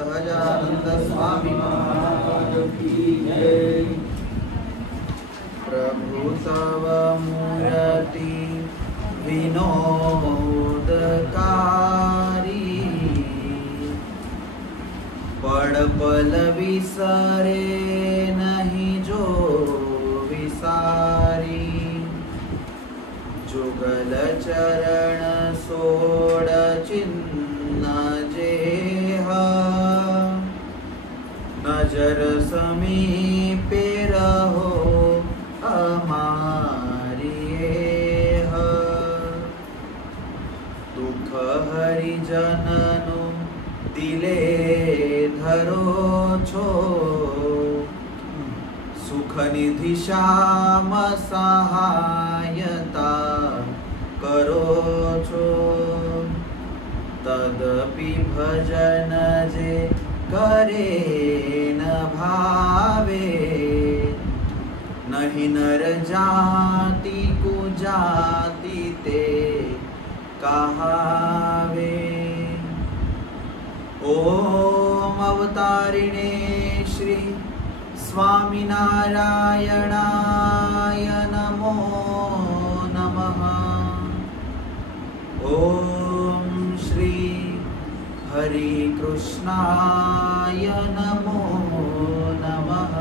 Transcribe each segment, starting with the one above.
सहजानंद स्वामी महाराज की जय। प्रभु तव मूर्ति विनोदकारी, पड़ पल विसरे नहीं जो विसारी। जुगल चरण सोड़ चिन्ह जेहा, नजर समीपे रहो हमारी एह। दुख हरिजननु दिले धरो छो, सुख निधि श्याम सहायता करो छो। तदपि भजन जे करे न भावे, नहीं नर जाति को जाति ते कहावे। ओम अवतारिणे श्री स्वामिनारायणाय नमो नमः। ओम श्री हरि कृष्णाय नमो नमः।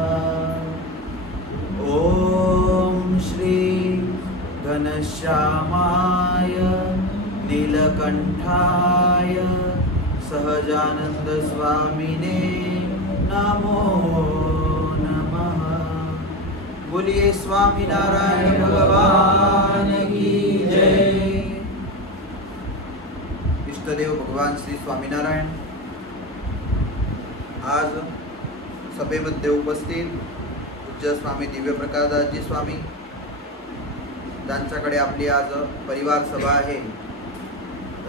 ओम श्री घनश्यामाय नीलकंठाय सहजानंद स्वामिने नमो नमः। बोलिए स्वामीनारायण भगवान की जय। इष्टदेव भगवान श्री स्वामीनारायण आज सभेमध्ये उपस्थित पूज्य स्वामी दिव्य प्रकाशदासजी स्वामी, त्यांच्याकडे आपली आज परिवार सभा आहे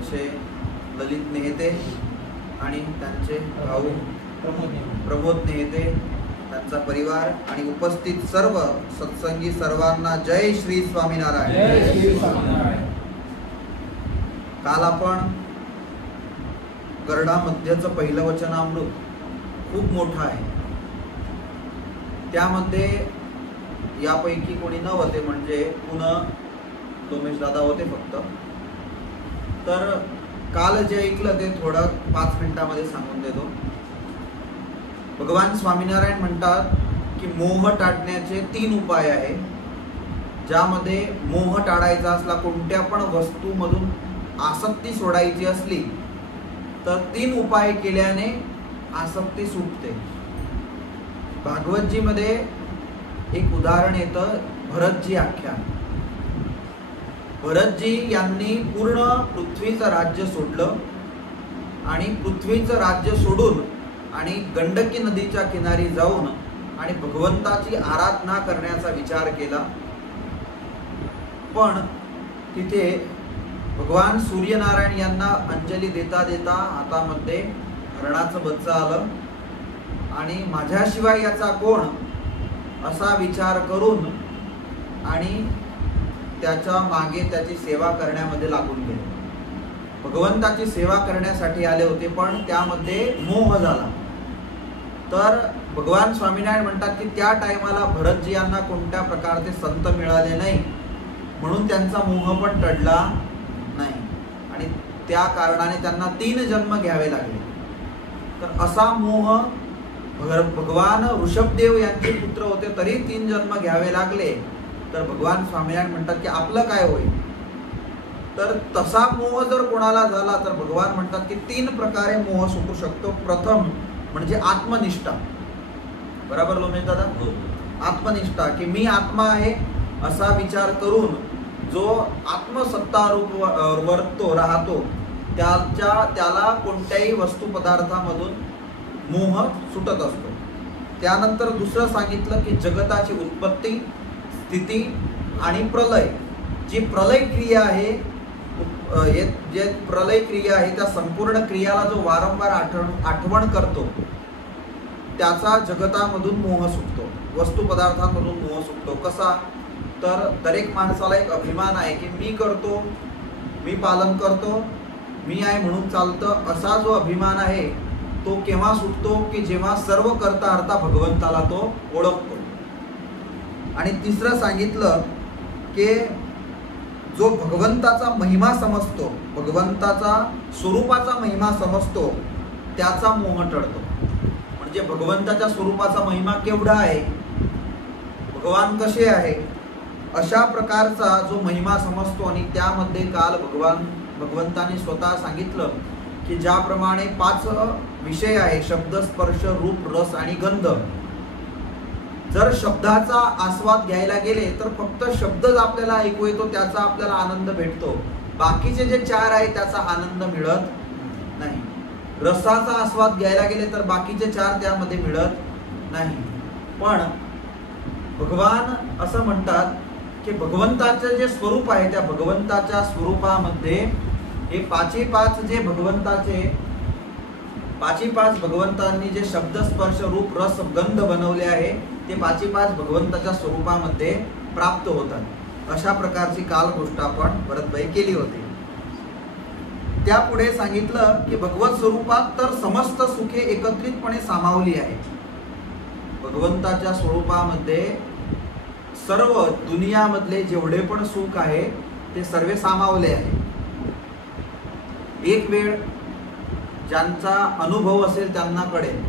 असे ललित नेते आणि त्यांचे भाऊ प्रमोद नेते, त्यांचा परिवार आणि उपस्थित सर्व सत्संगी सर्वांना जय श्री स्वामीनारायण। जय श्री स्वामीनारायण। काल आपण गरुडामध्येचं पहिलं वचनामृत खूप मोठं आहे, त्यामध्ये यापैकी कोणी न होते म्हणजे पुन्हा लोमेश दादा होते फक्त। तर काल जे ऐकलं ते थोडं 5 मिनिटांमध्ये सांगून देतो। भगवान स्वामीनारायण म्हणतात की मोह टाळण्याचे 3 उपाय आहे, ज्यामध्ये मोह टाळायचा असला, कोणत्या पण वस्तूमधून आसक्ती सोडायची असली तर 3 उपाय केल्याने आसक्ती सुटते। भागवतजी मध्ये एक उदाहरण येतं, भरतजी आख्यान। भरतजी यांनी पूर्ण पृथ्वीचं राज्य सोडलं आणि पृथ्वीचं राज्य सोडून आणि गंडकी नदीच्या किनारी जाऊन आणि भगवंताची आराधना करण्याचा विचार केला। पण तिथे भगवान सूर्यनारायण यांना अंजली देता देता हातामध्ये हरणाचं बच्चं आलं आणि माझ्याशिवाय याचा कोण असा विचार करून आणि त्याच्या मागे त्याची सेवा करण्यामध्ये लागून गेले। भगवंताची सेवा करण्यासाठी आले होते पण त्यामध्ये मोह झाला। तर भगवान स्वामीनारायण म्हणतात की त्या टायमाला भरतजी यांना कोणत्या प्रकारचे संत मिळाले नाही, म्हणून त्यांचा मोह पण टळला नाही आणि त्या कारणाने त्यांना 3 जन्म घ्यावे लागले। तर असा मोह भगवान ऋषभदेव यांचे पुत्र होते तरी 3 जन्म घ्यावे लागले। तर भगवान स्वामीनारायण म्हणतात की आपलं काय होईल? तर तसा मोह जर कोणाला झाला तर भगवान म्हणतात की 3 प्रकारे मोह सुटू शकतो। प्रथम म्हणजे आत्मनिष्ठा, बरोबर लोमेश दादा? आत्मनिष्ठा की मी आत्मा आहे असा विचार करून जो आत्मसत्तारूप वर्तो राहतो त्याला कोणत्याही वस्तू पदार्थामधून मोह सुटत असतो। त्यानंतर दुसरं सांगितलं की जगताची उत्पत्ती, स्थिती आणि प्रलय, जी प्रलय क्रिया आहे, जे प्रलय क्रिया आहे त्या संपूर्ण क्रियाला जो वारंवार आठवण करतो त्याचा जगतामधून मोह सुटतो, वस्तू पदार्थांमधून मोह सुटतो। कसा? तर दरेक माणसाला एक अभिमान आहे की मी करतो, मी पालन करतो, मी आहे म्हणून चालतं, असा जो अभिमान आहे तो केव्हा सुटतो की जेव्हा सर्व करता हरता भगवंताला तो ओळखतो. आणि तिसरं सांगितलं की जो भगवंताचा महिमा समजतो, भगवंताचा स्वरूपाचा महिमा समजतो, त्याचा मोह टळतो. म्हणजे भगवंताच्या स्वरूपाचा महिमा केवढा आहे, भगवान कसे आहे, अशा प्रकारचा जो महिमा समजतो. आणि त्यामध्ये काल भगवंताने स्वतः सांगितलं की ज्याप्रमाणे 5 विषय आहे, शब्द, स्पर्श, रूप, रस आणि गंध. जर शब्दाचा आस्वाद घ्यायला गेले तर फक्त शब्दच आपल्याला ऐकू येतो, त्याचा आपल्याला आनंद भेटतो. बाकीचे जे 4 आहे त्याचा आनंद मिळत नाही. रसाचा आस्वाद घ्यायला गेले तर बाकीचे 4 त्यामध्ये मिळत नाही. पण भगवान असं म्हणतात की भगवंताचे जे स्वरूप आहे त्या भगवंताच्या स्वरूपामध्ये हे 5 जे भगवंताचे 5 भगवंतांनी जे शब्द, स्पर्श, रूप, रस, गंध बनवले आहे ते 5 भगवंताच्या स्वरूपामध्ये प्राप्त होतात. अशा प्रकारची काल गोष्ट आपण भरतभाई केली होती. त्यापुढे सांगितलं की भगवत स्वरूपात तर समस्त सुखे एकत्रितपणे सामावली आहे. भगवंताच्या स्वरूपामध्ये सर्व दुनियामधले जेवढे पण सुख आहे ते सर्व सामावले आहे. एक वेळ ज्यांचा अनुभव असेल त्यांना कळेल.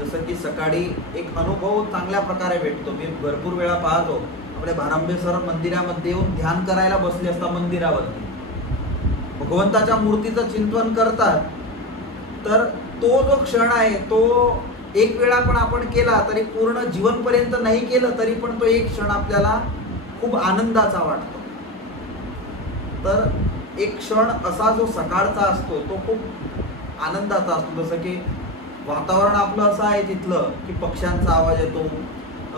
जसं की सकाळी एक अनुभव चांगल्या प्रकारे भेटतो. मी भरपूर वेळा पाहतो आपले भारांबे सर मंदिरामध्ये येऊन ध्यान करायला बसले असता मंदिरावरती भगवंताच्या मूर्तीचं चिंतन करतात. तर तो जो क्षण आहे तो एक वेळा पण आपण केला तरी पूर्ण जीवनपर्यंत नाही केलं तरी पण तो एक क्षण आपल्याला खूप आनंदाचा वाटतो. तर एक क्षण असा जो सकाळचा असतो तो खूप आनंदाचा असतो. जसं की वातावरण आपलं असं आहे तिथलं की पक्ष्यांचा आवाज येतो,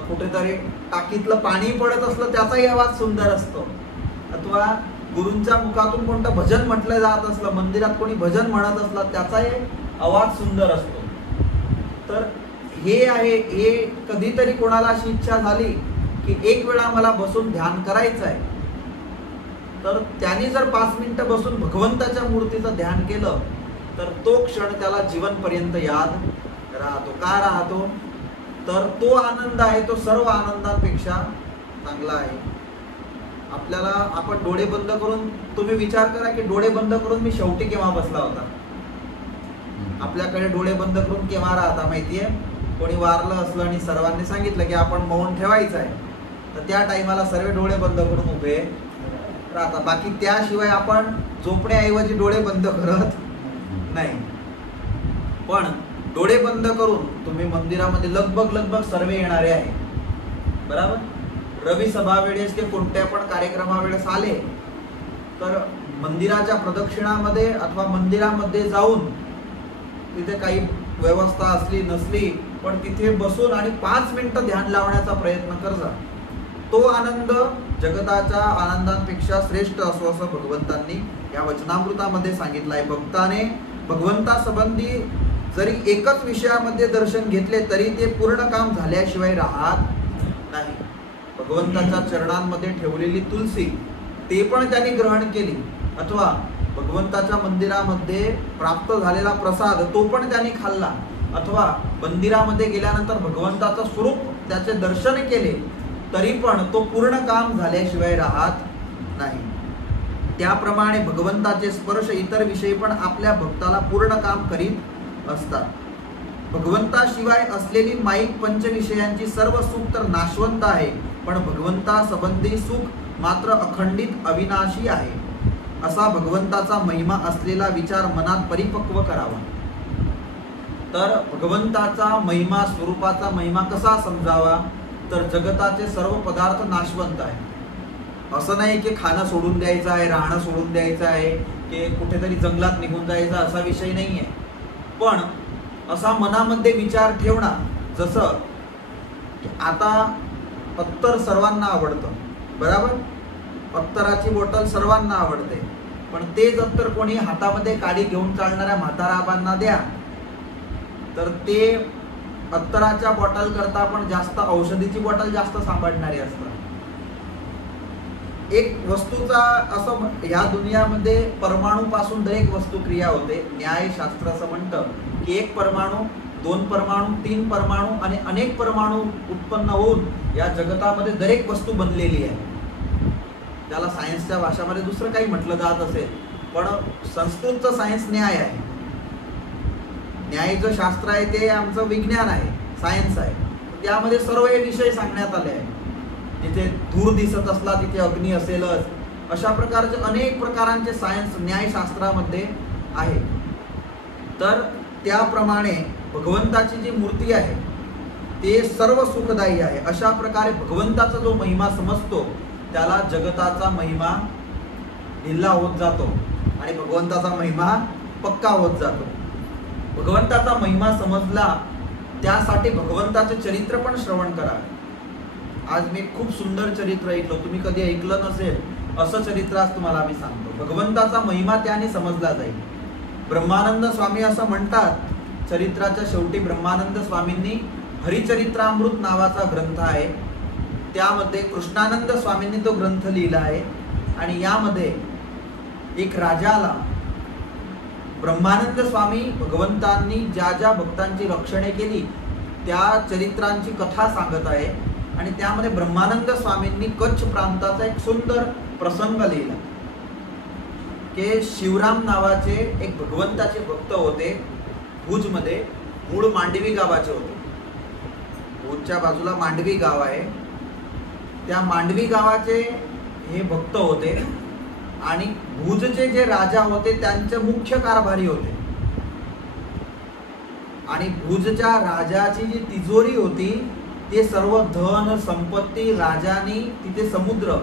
कुठेतरी टाकीतलं पाणी पडत असलं त्याचाही आवाज सुंदर असतो, अथवा गुरूंच्या मुखातून कोणतं भजन म्हटलं जात असलं, मंदिरात कोणी भजन म्हणत असलं त्याचाही आवाज सुंदर असतो. तर हे आहे, हे कधीतरी कोणाला अशी इच्छा झाली की एक वेळा मला बसून ध्यान करायचं आहे, तर त्यांनी जर 5 मिनिटं बसून भगवंताच्या मूर्तीचं ध्यान केलं तर तो क्षण त्याला जीवनपर्यंत याद राहतो. का राहतो? तर तो आनंद आहे तो सर्व आनंदांपेक्षा चांगला आहे. आपल्याला आपण डोळे बंद करून, तुम्ही विचार करा की डोळे बंद करून मी शेवटी केव्हा बसला होता. आपल्याकडे डोळे बंद करून केव्हा राहता माहितीये? कोणी वारलं असलं आणि सर्वांनी सांगितलं की आपण मौन ठेवायचं आहे तर त्या टाइमाला सर्व डोळे बंद करून उभे राहता. बाकी त्याशिवाय आपण झोपण्याऐवजी डोळे बंद करत नाही. पण डोळे बंद करून तुम्ही मंदिरामध्ये लगभग सर्व येणारे आहे, बरोबर. रवी सभा वेळेस की कोणत्या पण कार्यक्रमा वेळेस आले तर मंदिराच्या प्रदक्षिणामध्ये अथवा मंदिरामध्ये जाऊन तिथे काही व्यवस्था असली नसली पण तिथे बसून आणि 5 मिनिटं ध्यान लावण्याचा प्रयत्न करजा. तो आनंद जगताच्या आनंदांपेक्षा श्रेष्ठ असो असं भगवंतांनी या वचनामृतामध्ये सांगितलं आहे. भक्ताने भगवंतासंबंधी जरी एकच विषयामध्ये दर्शन घेतले तरी ते पूर्ण काम झाल्याशिवाय राहत नाही. भगवंताच्या चरणांमध्ये ठेवलेली तुलसी ते पण त्यांनी ग्रहण केली, अथवा भगवंताच्या मंदिरामध्ये प्राप्त झालेला प्रसाद तो पण त्यांनी खाल्ला, अथवा मंदिरामध्ये गेल्यानंतर भगवंताचं स्वरूप त्याचे दर्शन केले तरी पण तो पूर्ण काम झाल्याशिवाय राहत नाही. त्याप्रमाणे भगवंताचे स्पर्श इतर विषयी पण आपल्या भक्ताला पूर्ण काम करीत असतात. भगवंताशिवाय असलेली माईक पंचविषयांची सर्व सुख तर नाशवंत आहे, पण भगवंतासंबंधी सुख मात्र अखंडित अविनाशी आहे. असा भगवंताचा महिमा असलेला विचार मनात परिपक्व करावा. तर भगवंताचा महिमा, स्वरूपाचा महिमा कसा समजावा? तर जगताचे सर्व पदार्थ नाशवंत आहे. असं नाही की खाणं सोडून द्यायचं आहे, राहणं सोडून द्यायचं आहे, की कुठेतरी जंगलात निघून जायचा असा विषय नाही आहे. पण असा मनामध्ये विचार ठेवणं, जसं आता अत्तर सर्वांना आवडतं, बरोबर. अत्तराची बॉटल सर्वांना आवडते, पण तेच अत्तर कोणी हातामध्ये काडी घेऊन चालणाऱ्या म्हाताराबांना द्या तर ते अत्तराच्या बॉटल करता पण जास्त औषधीची बॉटल जास्त सांभाळणारी असतात. एक वस्तूचा असं ह्या दुनियामध्ये परमाणूपासून दरेक वस्तू क्रिया होते. न्यायशास्त्र असं म्हणतं की एक परमाणू, दोन परमाणू, तीन परमाणू आणि अनेक परमाणू उत्पन्न होऊन या जगतामध्ये दरेक वस्तू बनलेली आहे. त्याला सायन्सच्या भाषामध्ये दुसरं काही म्हटलं जात असेल, पण संस्कृतचं सायन्स न्याय आहे. न्यायचं शास्त्र आहे ते आमचं विज्ञान आहे, सायन्स आहे. त्यामध्ये सर्व हे विषय सांगण्यात आले आहे. जिथे धूर दिसत असला तिथे अग्नी असेलच, अशा प्रकारचे अनेक प्रकारांचे सायन्स न्यायशास्त्रामध्ये आहे. तर त्याप्रमाणे भगवंताची जी मूर्ती आहे ते सर्व सुखदायी आहे. अशा प्रकारे भगवंताचा जो महिमा समजतो त्याला जगताचा महिमा ढिल्ला होत जातो आणि भगवंताचा महिमा पक्का होत जातो. भगवंताचा महिमा समजला त्यासाठी भगवंताचे चरित्र पण श्रवण करा. आज मी खूप सुंदर चरित्र ऐकलं, तुम्ही कधी ऐकलं नसेल असं चरित्र आज तुम्हाला आम्ही सांगतो. भगवंताचा महिमा त्याने समजला जाईल. ब्रह्मानंद स्वामी असं म्हणतात, चरित्राच्या शेवटी ब्रह्मानंद स्वामींनी हरिचरित्रामृत नावाचा ग्रंथ आहे, त्यामध्ये कृष्णानंद स्वामींनी तो ग्रंथ लिहिला आहे. आणि यामध्ये एक राजाला ब्रह्मानंद स्वामी भगवंतांनी ज्या ज्या भक्तांची रक्षणे केली त्या चरित्रांची कथा सांगत आहे. आणि त्यामध्ये ब्रह्मानंद स्वामींनी कच्छ प्रांताचा एक सुंदर प्रसंग लिहिला की शिवराम नावाचे एक भगवंताचे भक्त होते. भुजमध्ये, मूळ मांडवी गावाचे होते. भुजच्या बाजूला मांडवी गाव आहे. त्या मांडवी गावाचे हे भक्त होते आणि भुजचे जे राजा होते त्यांचे मुख्य कारभारी होते. आणि भुजच्या राजाची जी तिजोरी होती ते सर्व धन संपत्ती राजानी, तिथे समुद्र,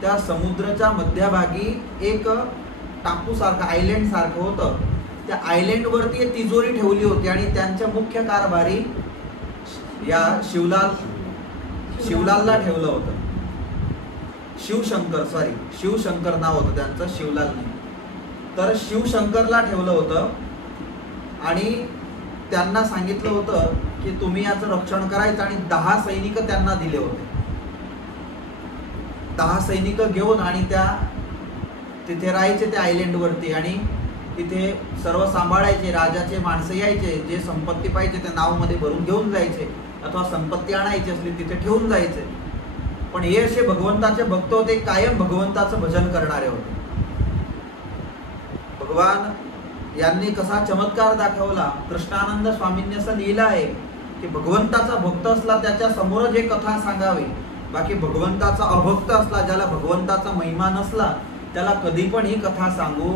त्या समुद्राच्या मध्यभागी एक टापू सारखं, आयलँड सारखं होतं. त्या आयलँड वरती तिजोरी ठेवली होती आणि त्यांच्या मुख्य कारभारी या शिवलालला ठेवलं होतं. शिवशंकर नाव होतं त्यांचं, शिवलाल नाही. तर शिवशंकरला ठेवलं होतं आणि त्यांना सांगितलं होतं की तुम्ही याचं रक्षण करायचं. आणि 10 सैनिक त्यांना दिले होते. 10 सैनिक घेऊन आणि त्या तिथे राहायचे त्या आयलँड वरती आणि तिथे सर्व सांभाळायचे. राजाचे माणसं यायचे, जे संपत्ती पाहिजे ते नावमध्ये भरून घेऊन जायचे अथवा संपत्ती आणायची असली तिथे ठेवून जायचे. पण हे असे भगवंताचे भक्त होते, कायम भगवंताचं भजन करणारे होते. भगवान यांनी कसा चमत्कार दाखवला, कृष्णानंद स्वामींनी असं लिहिलं आहे की भगवंताचा भक्त असला त्याच्या समोरच एक कथा सांगावी, बाकी भगवंताचा अभक्त असला, ज्याला भगवंताचा महिमा नसला, त्याला कधी पण ही कथा सांगू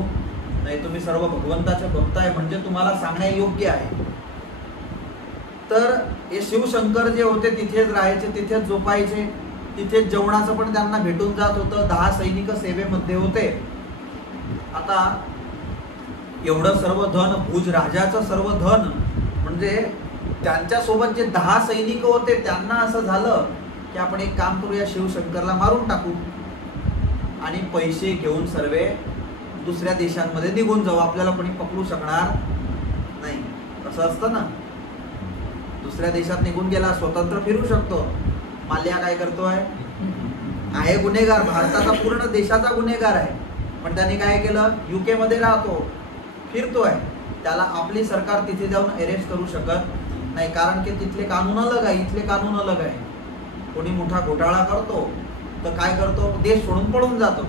नाही. तुम्ही सर्व भगवंताचे भक्त आहे म्हणजे तुम्हाला सांगण्या योग्य आहे. तर हे शिवशंकर जे होते तिथेच राहायचे, तिथेच झोपायचे, तिथेच जेवणाचं पण त्यांना भेटून जात होतं. 10 सैनिक सेवेमध्ये होते. आता एवढं सर्व धन, भुज राजाचं सर्व धन, म्हणजे त्यांच्यासोबत जे 10 सैनिक होते त्यांना असं झालं की आपण एक काम करूया, शिवशंकरला मारून टाकू आणि पैसे घेऊन सर्वे दुसऱ्या देशांमध्ये निघून जाऊ, आपल्याला कोणी पकडू शकणार नाही. असं असतं ना, दुसऱ्या देशात निघून गेला स्वतंत्र फिरू शकतो. माल्या काय करतोय, आहे गुन्हेगार, भारताचा पूर्ण देशाचा गुन्हेगार आहे, पण त्याने काय केलं, युके मध्ये राहतो, फिरतोय. त्याला आपली सरकार तिथे जाऊन अरेस्ट करू शकत नाही, कारण की तिथले कानून अलग आहे, इथले कानून अलग आहे. कोणी मोठा घोटाळा करतो तर काय करतो, देश सोडून पळून जातो.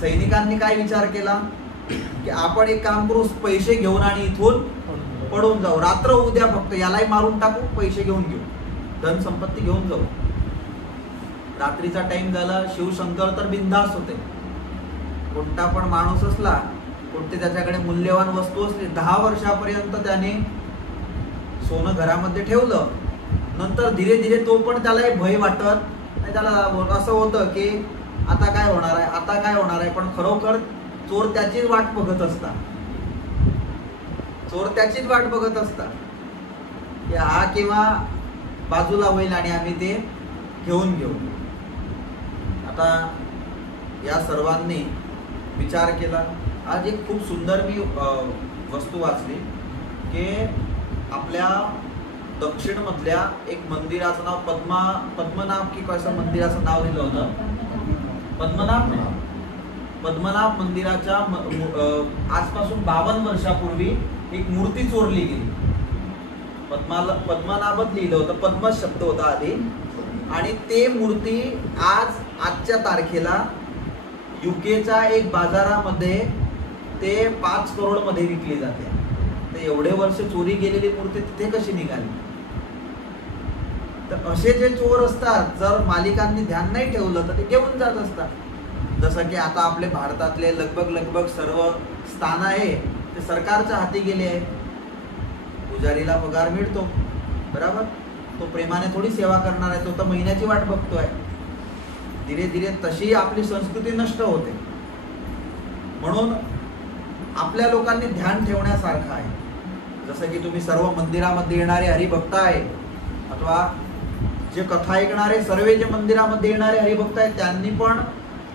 सैनिकांनी काय विचार केला की आपण एक काम करू, पैसे घेऊन आणि इथून पळून जाऊ, रात्र उद्या फक्त यालाही मारून टाकू, पैसे घेऊन घेऊ, धन संपत्ती घेऊन जाऊ. रात्रीचा टाइम झाला, शिवशंकर तर बिनधास्त होते. कोणता पण माणूस असला, कोणते त्याच्याकडे मूल्यवान वस्तू असली, 10 वर्षापर्यंत त्याने सोनं घरामध्ये ठेवलं. नंतर धीरे धीरे तो पण त्याला भय वाटत नाही, त्याला असं होतं की आता काय होणार आहे, आता काय होणार आहे. पण खरोखर चोर त्याचीच वाट बघत असतात, चोर त्याचीच वाट बघत असतात की हा किंवा बाजूला होईल आणि आम्ही ते घेऊन घेऊ. आता या सर्वांनी विचार केला. आज एक खूप सुंदर मी वस्तू वाचली की आपल्या दक्षिण मधल्या एक मंदिराचं नाव पद्मनाभ की कसं मंदिराचं नाव दिलं होतं. पद्मनाभ मंदिराच्या आजपासून 52 वर्षापूर्वी एक मूर्ती चोरली गेली. पद्मनाभच लिहिलं होतं, पद्म शब्द होता आधी, आणि ते मूर्ती आजच्या तारखेला युकेच्या एक बाजारामध्ये ते 5 करोड मध्ये विकली जाते. तर एवढे वर्ष चोरी गेलेली मूर्ती तिथे कशी निघाली? तर असे जे चोर असतात, जर मालिकांनी ध्यान नाही ठेवलं तर ते घेऊन जात असतात. जसं की आता आपले भारतातले लगभग सर्व स्थान आहे ते सरकारच्या हाती गेले आहे. पुजारीला पगार मिळतो, बरोबर, तो प्रेमाने थोडी सेवा करणार आहे, तो तर महिन्याची वाट बघतोय. धीरे धीरे तशी आपली संस्कृती नष्ट होते. म्हणून आपल्या लोकांनी ध्यान ठेवण्यासारखं आहे. जसं की तुम्ही सर्व मंदिरामध्ये येणारे हरिभक्त आहे, अथवा जे कथा ऐकणारे सर्व जे मंदिरामध्ये येणारे हरिभक्त आहेत, त्यांनी पण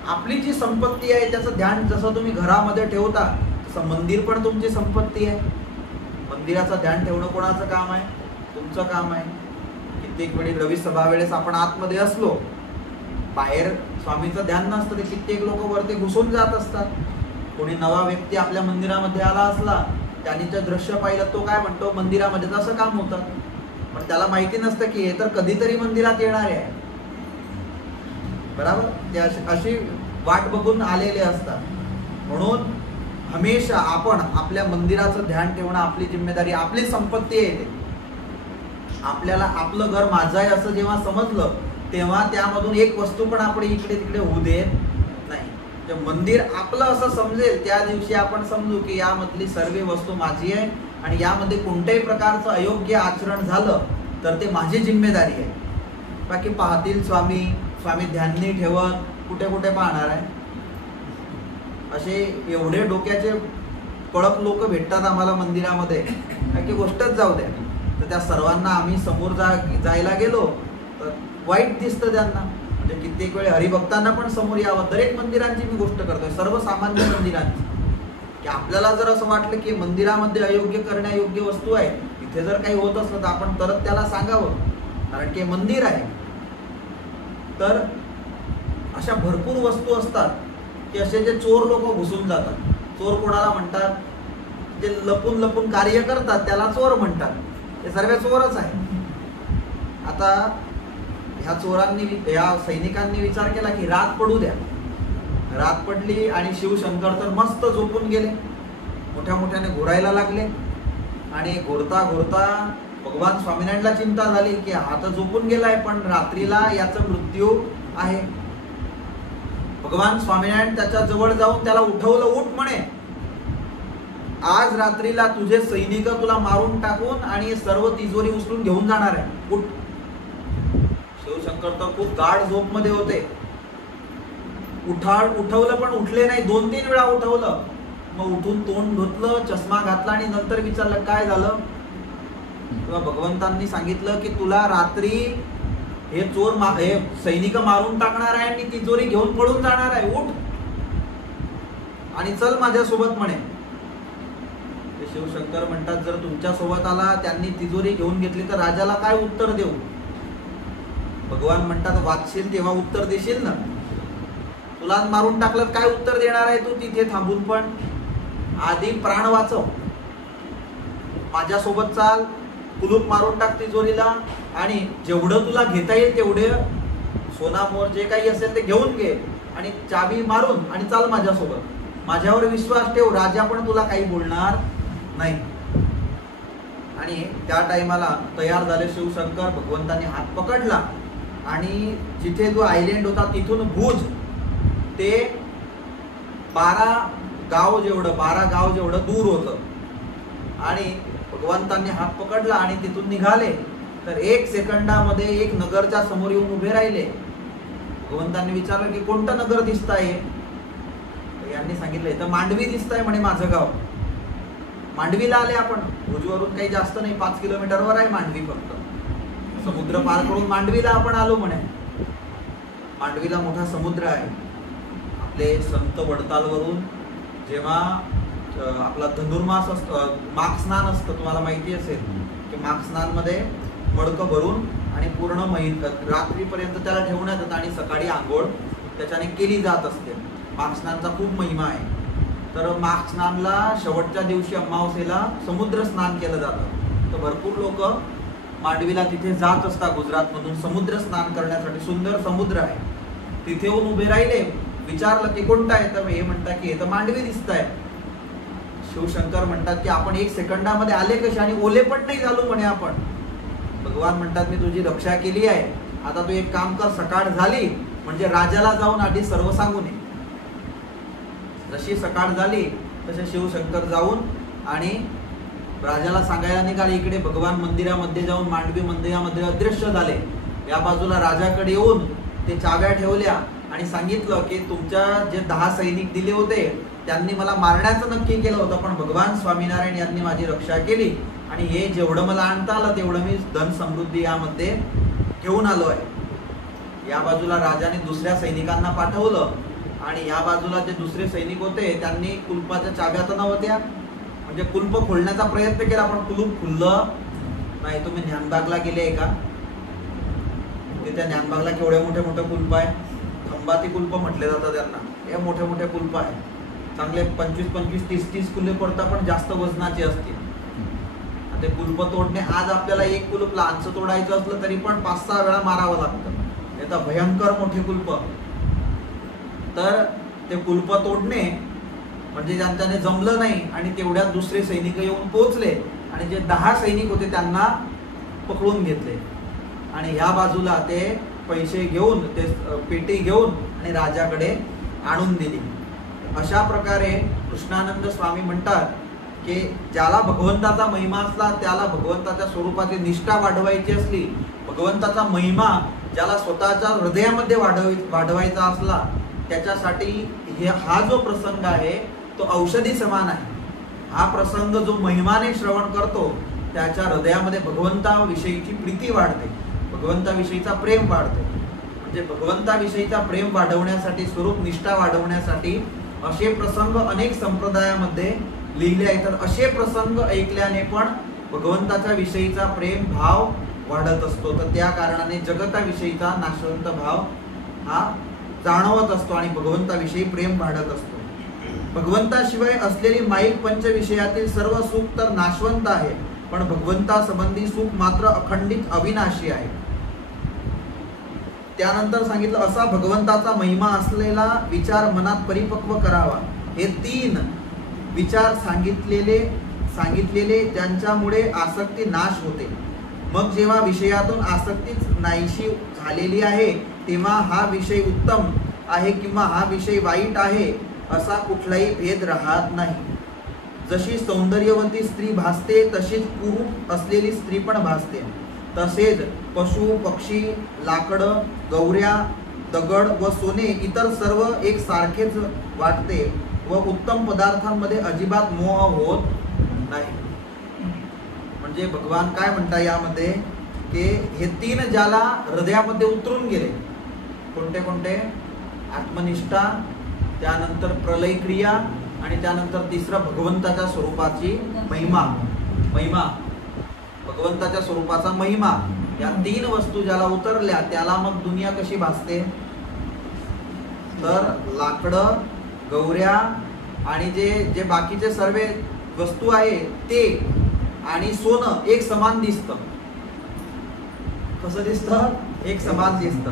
आपली जी संपत्ती आहे त्याचं ध्यान जसं तुम्ही घरामध्ये ठेवता तसं मंदिर पण तुमची संपत्ती आहे. मंदिराचं ध्यान ठेवणं कोणाचं काम आहे? तुमचं काम आहे. कित्येक वेळी रवी सभा वेळेस आपण आतमध्ये असलो, बाहेर स्वामीचं ध्यान नसतं, ते कित्येक लोक वरती घुसून जात असतात. कोणी नवा व्यक्ती आपल्या मंदिरामध्ये आला असला, त्यांनी ते दृश्य पाहिलं, तो काय म्हणतो, मंदिरामध्ये असं काम होतं. पण त्याला माहिती नसतं की हे तर कधीतरी मंदिरात येणारे आहे, बरोबर. ते अशी वाट बघून आलेले असतात. म्हणून हमेशा आपण आपल्या मंदिराचं ध्यान ठेवणं आपली जिम्मेदारी, आपली संपत्ती आहे. आपल्याला आपलं घर माझं आहे असं जेव्हा समजलं, तेव्हा त्यामधून एक वस्तू पण आपण इकडे तिकडे होऊ देत नाही. जे मंदिर आपलं असं समजेल त्या दिवशी आपण समजू की यामधली सर्व वस्तू माझी आहे, आणि यामध्ये कोणत्याही प्रकारचं अयोग्य आचरण झालं तर ते माझी जिम्मेदारी आहे. बाकी पाहतील स्वामी ध्यान नाही ठेवत, कुठे कुठे पाहणार आहे. असे एवढे डोक्याचे पळक लोक भेटतात आम्हाला मंदिरामध्ये, काही गोष्टच जाऊ द्या. तर त्या सर्वांना आम्ही समोर जायला गेलो तर वाईट दिसतं त्यांना. म्हणजे कित्येक वेळे हरिभक्तांना पण समोर यावं. दरेक मंदिरांची मी गोष्ट करतोय, सर्वसामान्य मंदिरांची, की आपल्याला जर असं वाटलं की मंदिरामध्ये अयोग्य करण्यायोग्य वस्तू आहे, इथे जर काही होत असलं तर आपण तरच त्याला सांगावं, कारण की मंदिर आहे. तर अशा भरपूर वस्तू असतात की असे जे चोर लोक घुसून जातात. चोर कोणाला म्हणतात? जे लपून लपून कार्य करतात त्याला चोर म्हणतात. हे सर्व चोरच आहे. आता ह्या सैनिकांनी विचार केला की रात पडू द्या. रात पडली आणि शिवशंकर तर मस्त झोपून गेले, मोठ्या मोठ्याने घोरायला लागले. आणि घोरता घोरता भगवान स्वामीनारायणला चिंता झाली की हा तर झोपून गेलाय, पण रात्रीला याचा मृत्यू आहे. भगवान स्वामीनारायण त्याच्या जवळ जाऊन त्याला उठवलं. उठ म्हणे, आज रात्रीला तुझे सैनिक तुला मारून टाकून आणि सर्व तिजोरी उचलून घेऊन जाणार आहे, उठ. शिवशंकर तर खूप गाढ झोप मध्ये होते. उठवलं पण उठले नाही. 2-3 वेळा उठवलं. मग उठून तोंड धुतलं, चष्मा घातला आणि नंतर विचारलं काय झालं. तेव्हा भगवंतांनी सांगितलं की तुला रात्री हे हे सैनिक मारून टाकणार आहे आणि तिजोरी घेऊन पळून जाणार आहे, उठ आणि चल माझ्यासोबत म्हणे. ते शिवशंकर म्हणतात जर तुमच्या सोबत आला, त्यांनी तिजोरी घेऊन घेतली तर राजाला काय उत्तर देऊ. भगवान म्हणतात वाचशील तेव्हा उत्तर देशील ना. तुला मारून टाकलं काय उत्तर देणार आहे तू तिथे थांबून. पण आधी प्राण वाचव, माझ्यासोबत चाल, कुलूप मारून टाक तिजोरीला, आणि जेवढं तुला घेता येईल तेवढे सोनामोर जे काही असेल ते घेऊन घे आणि चाबी मारून आणि चाल माझ्यासोबत. माझ्यावर विश्वास ठेव, राजा पण तुला काही बोलणार नाही. आणि त्या टाइमाला तयार झाले शिवशंकर. भगवंतांनी हात पकडला आणि जिथे जो आयलँड होता तिथून भुज ते 12 गाव जेवढं दूर होतं. आणि भगवंतांनी हात पकडला आणि तिथून निघाले तर 1 सेकंदामध्ये एक नगरच्या समोर येऊन उभे राहिले. भगवंतांनी विचारलं की कोणतं नगर दिसतंय. यांनी सांगितलं इथं मांडवी दिसतंय म्हणे, माझं गाव. मांडवीला आले आपण. भुजवरून काही जास्त नाही, 5 किलोमीटरवर आहे मांडवी. फक्त समुद्र पार करून मांडवीला आपण आलो म्हणे. मांडवीला मोठा समुद्र आहे. आपले संत वडतालवरून जेव्हा आपला धनुर्मास असतं, माघ स्नान असतं, तुम्हाला माहिती असेल की माघ स्नान मध्ये मडकं भरून आणि पूर्ण रात्रीपर्यंत त्याला ठेवण्यात येतं आणि सकाळी आंघोळ त्याच्याने केली जात असते. माघ स्नानचा खूप महिमा आहे. तर माघ स्नानला शेवटच्या दिवशी अमावस्येला समुद्र स्नान केलं जातं. तर भरपूर लोक मांडवीला तिथे जात असतात गुजरातमधून समुद्र स्नान करण्यासाठी. सुंदर समुद्र आहे. तिथे येऊन उभे राहिले, विचारलं की कोणतं आहे, तर हे म्हणतात की हे तर मांडवी दिसत आहे. शिवशंकर म्हणतात की आपण 1 सेकंदामध्ये आले कसे आणि ओले पण नाही झालो म्हणे आपण. भगवान म्हणतात मी तुझी रक्षा केली आहे, आता तू एक काम कर, सकाळ झाली म्हणजे राजाला जाऊन आधी सर्व सांगून ये. जशी सकाळ झाली तसे शिवशंकर जाऊन आणि राजाला सांगायला निघाले. इकडे भगवान मंदिरामध्ये जाऊन मांडवी मंदिरामध्ये अदृश्य झाले. या बाजूला राजाकडे येऊन ते चाव्या ठेवल्या आणि सांगितलं की तुमच्या जे 10 सैनिक दिले होते त्यांनी मला मारण्याचं नक्की केलं होतं, पण भगवान स्वामीनारायण यांनी माझी रक्षा केली आणि हे जेवढं मला आणता आलं तेवढं मी धन समृद्धी यामध्ये घेऊन आलो आहे. या बाजूला राजाने दुसऱ्या सैनिकांना पाठवलं आणि या बाजूला जे दुसरे सैनिक होते त्यांनी कुलपाच्या चाव्या तर नव्हत्या, म्हणजे कुलप खोलण्याचा प्रयत्न केला पण कुलूप खुललं नाही. तुम्ही ज्ञानबागला गेले का? त्या ज्ञानबागला केवढे मोठे मोठे कुलप आहे, खंबाती कुलप म्हटले जातात त्यांना. हे मोठे मोठे कुलप आहे, चांगले 25-25, 30-30 कुलप पडतात, पण जास्त वजनाचे असतील. ते कुलप तोडणे, आज आपल्याला एक कुलूप लहानचं तोडायचं असलं तरी पण 5-6 वेळा मारावं लागतं. हे तर भयंकर मोठे कुलप. तर ते कुलप तोडणे म्हणजे ज्यांच्याने जमलं नाही आणि तेवढ्यात दुसरे सैनिक येऊन पोहोचले आणि जे 10 सैनिक होते त्यांना पकडून घेतले आणि ह्या बाजूला ते पैसे घेऊन, ते पेटी घेऊन आणि राजाकडे आणून दिली. अशा प्रकारे कृष्णानंद स्वामी म्हणतात की ज्याला भगवंताचा महिमा असला, त्याला भगवंताच्या स्वरूपाची निष्ठा वाढवायची असली, भगवंताचा महिमा ज्याला स्वतःच्या हृदयामध्ये वाढवायचा असला, त्याच्यासाठी हा जो प्रसंग आहे तो औषधी समान आहे. हा प्रसंग जो महिमाने श्रवण करतो त्याच्या हृदयामध्ये भगवंताविषयीची प्रीती वाढते, भगवंताविषयीचा प्रेम वाढते. म्हणजे भगवंताविषयीचा प्रेम वाढवण्यासाठी, स्वरूप निष्ठा वाढवण्यासाठी असे प्रसंग अनेक संप्रदायामध्ये लिहिले आहेत. तर असे प्रसंग ऐकल्याने पण भगवंताच्या विषयीचा प्रेम भाव वाढत असतो. तर त्या कारणाने जगताविषयीचा नाशवंत भाव हा जाणवत असतो आणि भगवंताविषयी प्रेम वाढत असतो. भगवंताशिवाय असलेली माईक पंचविषयातील सर्व सुख तर नाशवंत आहे, पण भगवंतासंबंधी सुख मात्र अखंडित अविनाशी आहे. त्यानंतर सांगितलं असा भगवंताचा महिमा असलेला विचार मनात परिपक्व करावा. हे 3 विचार सांगितलेले ज्यांच्यामुळे आसक्ती नाश होते. मग जेव्हा विषयातून आसक्तीच नाहीशी झालेली आहे तेव्हा हा विषय उत्तम आहे किंवा हा विषय वाईट आहे असा कुठलाही भेद राहत नाही. जशी सौंदर्यवती स्त्री भासते तशीच कुरूप असलेली स्त्री पण भासते. तसेच पशु पक्षी, लाकडं, गौऱ्या, दगड व सोने इतर सर्व एक सारखेच वाटते व उत्तम पदार्थांमध्ये अजिबात मोह होत नाही. म्हणजे भगवान काय म्हणता यामध्ये की हे 3 ज्याला हृदयामध्ये उतरून गेले, कोणते कोणते? आत्मनिष्ठा, त्यानंतर प्रलय क्रिया आणि त्यानंतर तिसरं भगवंताच्या स्वरूपाची महिमा. भगवंताच्या स्वरूपाचा महिमा, या 3 वस्तू ज्याला उतरल्या त्याला मग दुनिया कशी भासते? तर लाकडं, गौऱ्या आणि जे बाकीचे सर्व वस्तू आहे ते आणि सोनं एक समान दिसतं. कसं दिसतं? एक समान दिसतं.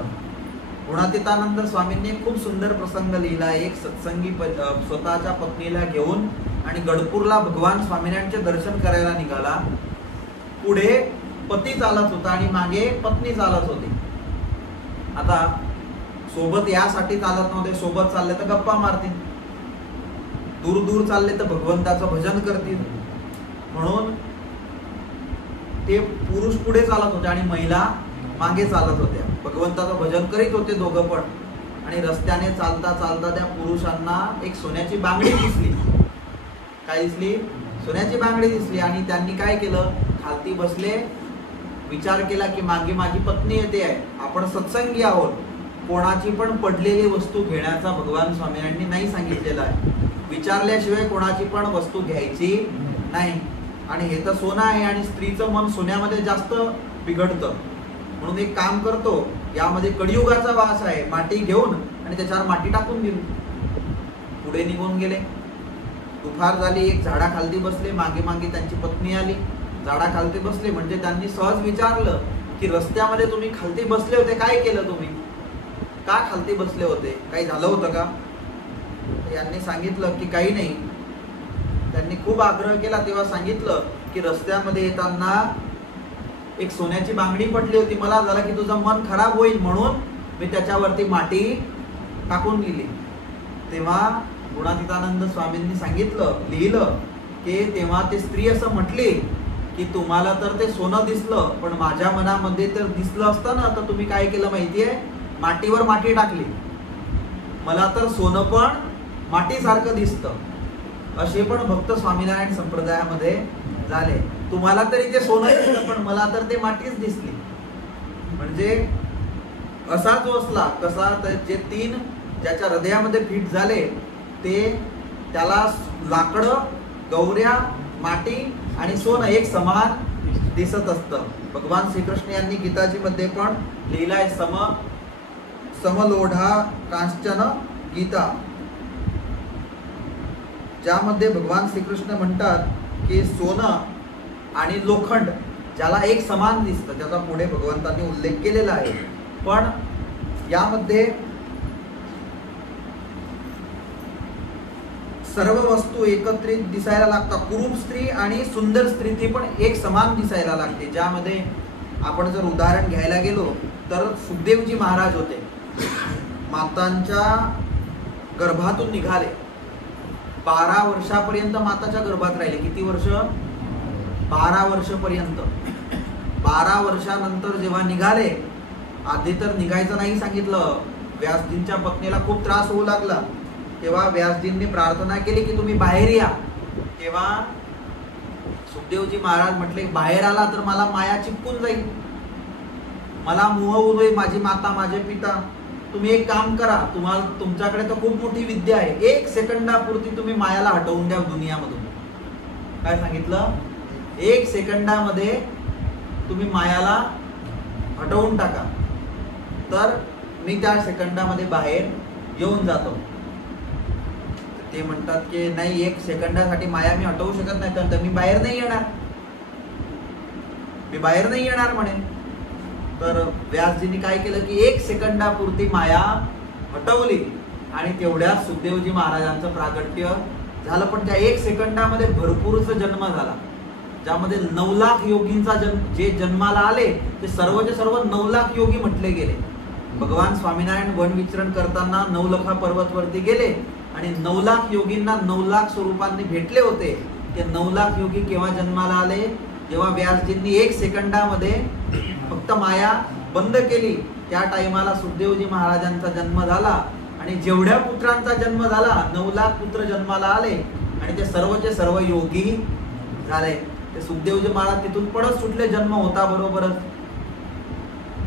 गुणातीतानंद स्वामींनी खूप सुंदर प्रसंग लिहिला. एक सत्संगी स्वतःच्या पत्नीला घेऊन आणि गडपूरला भगवान स्वामीनारायणचे दर्शन करायला निघाला. पुढे पती चालत होता आणि मागे पत्नी चालत होती. आता सोबत यासाठी चालत नव्हते, सोबत चालले तर गप्पा मारतील, दूर दूर चालले तर भगवंताचं भजन करतील, म्हणून ते पुरुष पुढे चालत होते आणि महिला मागे चालत होत्या. भगवंताचं भजन करीत होते दोघं पण. आणि रस्त्याने चालता चालता त्या पुरुषांना एक सोन्याची बांगडी दिसली. काय दिसली? सोन्याची बांगडी दिसली. आणि त्यांनी काय केलं? खालती बसले, विचार केला की मागे माझी पत्नी येते आहे, आपण सत्संगी आहोत, कोणाची पण पडलेली वस्तू घेण्याचा भगवान स्वामींनी नाही सांगितलेला आहे. विचारल्याशिवाय कोणाची पण वस्तू घ्यायची नाही. आणि हे तर सोनं आहे आणि स्त्रीचं मन सोन्यामध्ये जास्त बिघडतं, म्हणून एक काम करतो, यामध्ये कलियुगाचा वास आहे, माटी घेऊन आणि आणि त्याच्यावर माती टाकून दिली. पुढे निघून गेले. दुपार झाली, एक झाडाखालती बसले. मागे मागे त्यांची पत्नी आली, झाडाखालती बसले. म्हणजे त्यांनी सहज विचारलं की रस्त्यामध्ये तुम्ही खालती बसले होते, काय केलं तुम्ही, का खालती बसले होते, काही झालं होतं का? यांनी सांगितलं की काही नाही. त्यांनी खूप आग्रह केला तेव्हा सांगितलं की रस्त्यामध्ये येताना एक सोन्याची बांगडी पडली होती, मला झालं की तुझं मन खराब होईल म्हणून मी त्याच्यावरती माती टाकून दिली. तेव्हा गुणातीतानंद स्वामींनी सांगितलं, लिहिलं की तेव्हा ते स्त्री असं म्हटली की तुम्हाला तर ते सोनं दिसलं, पण माझ्या मनामध्ये तर दिसलं असतं ना तर तुम्ही काय केलं माहितीये, मातीवर माती टाकली. मला तर सोनं पण मातीसारखं दिसतं. असे पण भक्त स्वामीनारायण संप्रदायामध्ये झाले. तुम्हाला तरी ते सोनं दिसलं, पण मला तर ते मातीच दिसली. म्हणजे असा जो असला कसा, जे तीन ज्याच्या हृदयामध्ये फिट झाले ते त्याला लाकडं, गौऱ्या, माती आणि सोनं एक समान दिसत असतं. भगवान श्रीकृष्ण यांनी गीताजी मध्ये पण लिहिलाय, समलोढा कांचन गीता, ज्यामध्ये भगवान श्रीकृष्ण म्हणतात की सोनं आणि लोखंड ज्याला एक समान दिसतं, त्याचा पुढे भगवंतांनी उल्लेख केलेला आहे. पण यामध्ये सर्व वस्तू एकत्रित दिसायला लागतात. कुरूप स्त्री आणि सुंदर स्त्री ती पण एक समान दिसायला लागते. ज्यामध्ये आपण जर उदाहरण घ्यायला गेलो तर सुखदेवजी महाराज होते, मातांच्या गर्भातून निघाले, 12 वर्षापर्यंत माताच्या गर्भात राहिले. किती वर्ष? 12 वर्षपर्यंत. 12 वर्षानंतर जेव्हा निघाले, आधी तर निघायचं नाही सांगितलं. व्यासजींच्या पत्नीला खूप त्रास होऊ लागला. तेव्हा व्यासजींनी प्रार्थना केली की तुम्ही बाहेर या. तेव्हा सुखदेवजी महाराज म्हटले, बाहेर आला तर मला माया चिपकून जाईल, मला मोह होईल, माझी माता, माझे पिता. तुम्ही एक काम करा, तुम्हाला तुमच्याकडे तर खूप मोठी विद्या आहे, 1 सेकंदापुरती तुम्ही मायाला हटवून द्या दुनियामधून. काय सांगितलं? 1 सेकंदामध्ये तुम्ही मायाला हटवून टाका, तर मी त्या सेकंदामध्ये बाहेर येऊन जातो. ते म्हणतात की नाही, 1 सेकंदासाठी माया मी हटवू शकत नाही, तर मी बाहेर नाही येणार, मी बाहेर नाही येणार म्हणे. तर व्यासजींनी काय केलं की 1 सेकंदापुरती माया हटवली आणि तेवढ्यात सुखदेवजी महाराजांचं प्रागट्य झालं. पण त्या 1 सेकंदामध्ये भरपूरच जन्म झाला, ज्यामध्ये 9 लाख योगींचा जे जन्माला आले ते सर्वचे सर्व 9 लाख योगी म्हटले गेले. भगवान स्वामीनारायण वन विचरण करताना 9 पर्वतवरती गेले आणि 9 लाख योगींना 9 लाख स्वरूपांनी भेटले होते. ते 9 लाख योगी केव्हा जन्माला आले? जेव्हा व्यासजींनी 1 सेकंदामध्ये फक्त माया बंद केली. त्या टाइमाला सुखदेवजी महाराजांचा जन्म झाला आणि जेवढ्या पुत्रांचा जन्म झाला, 9 लाख पुत्र जन्माला आले आणि ते सर्वचे सर्व योगी झाले. ते सुखदेवजी महाराज तिथून पडत सुटले, जन्म होता बरोबरच.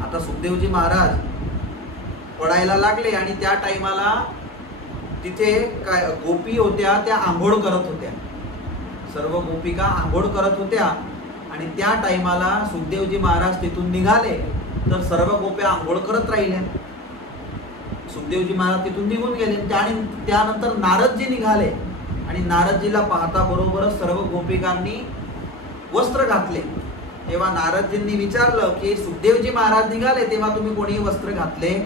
आता सुखदेवजी महाराज पडायला लागले आणि त्या टाइमाला तिथे काय गोपी होत्या, त्या आंघोळ करत होत्या. सर्व गोपिका आंघोळ करत होत्या आणि त्या टाइमाला सुखदेवजी महाराज तिथून निघाले तर सर्व गोप्या आंघोळ करत राहिल्या. सुखदेवजी महाराज तिथून निघून गेले. त्यानंतर नारदजी निघाले आणि नारदजीला पाहता बरोबरच सर्व गोपिकांनी वस्त्र घातले. तेव्हा नारदजींनी विचारलं की सुखदेवजी महाराज निघाले तेव्हा तुम्ही कोणी वस्त्र घातले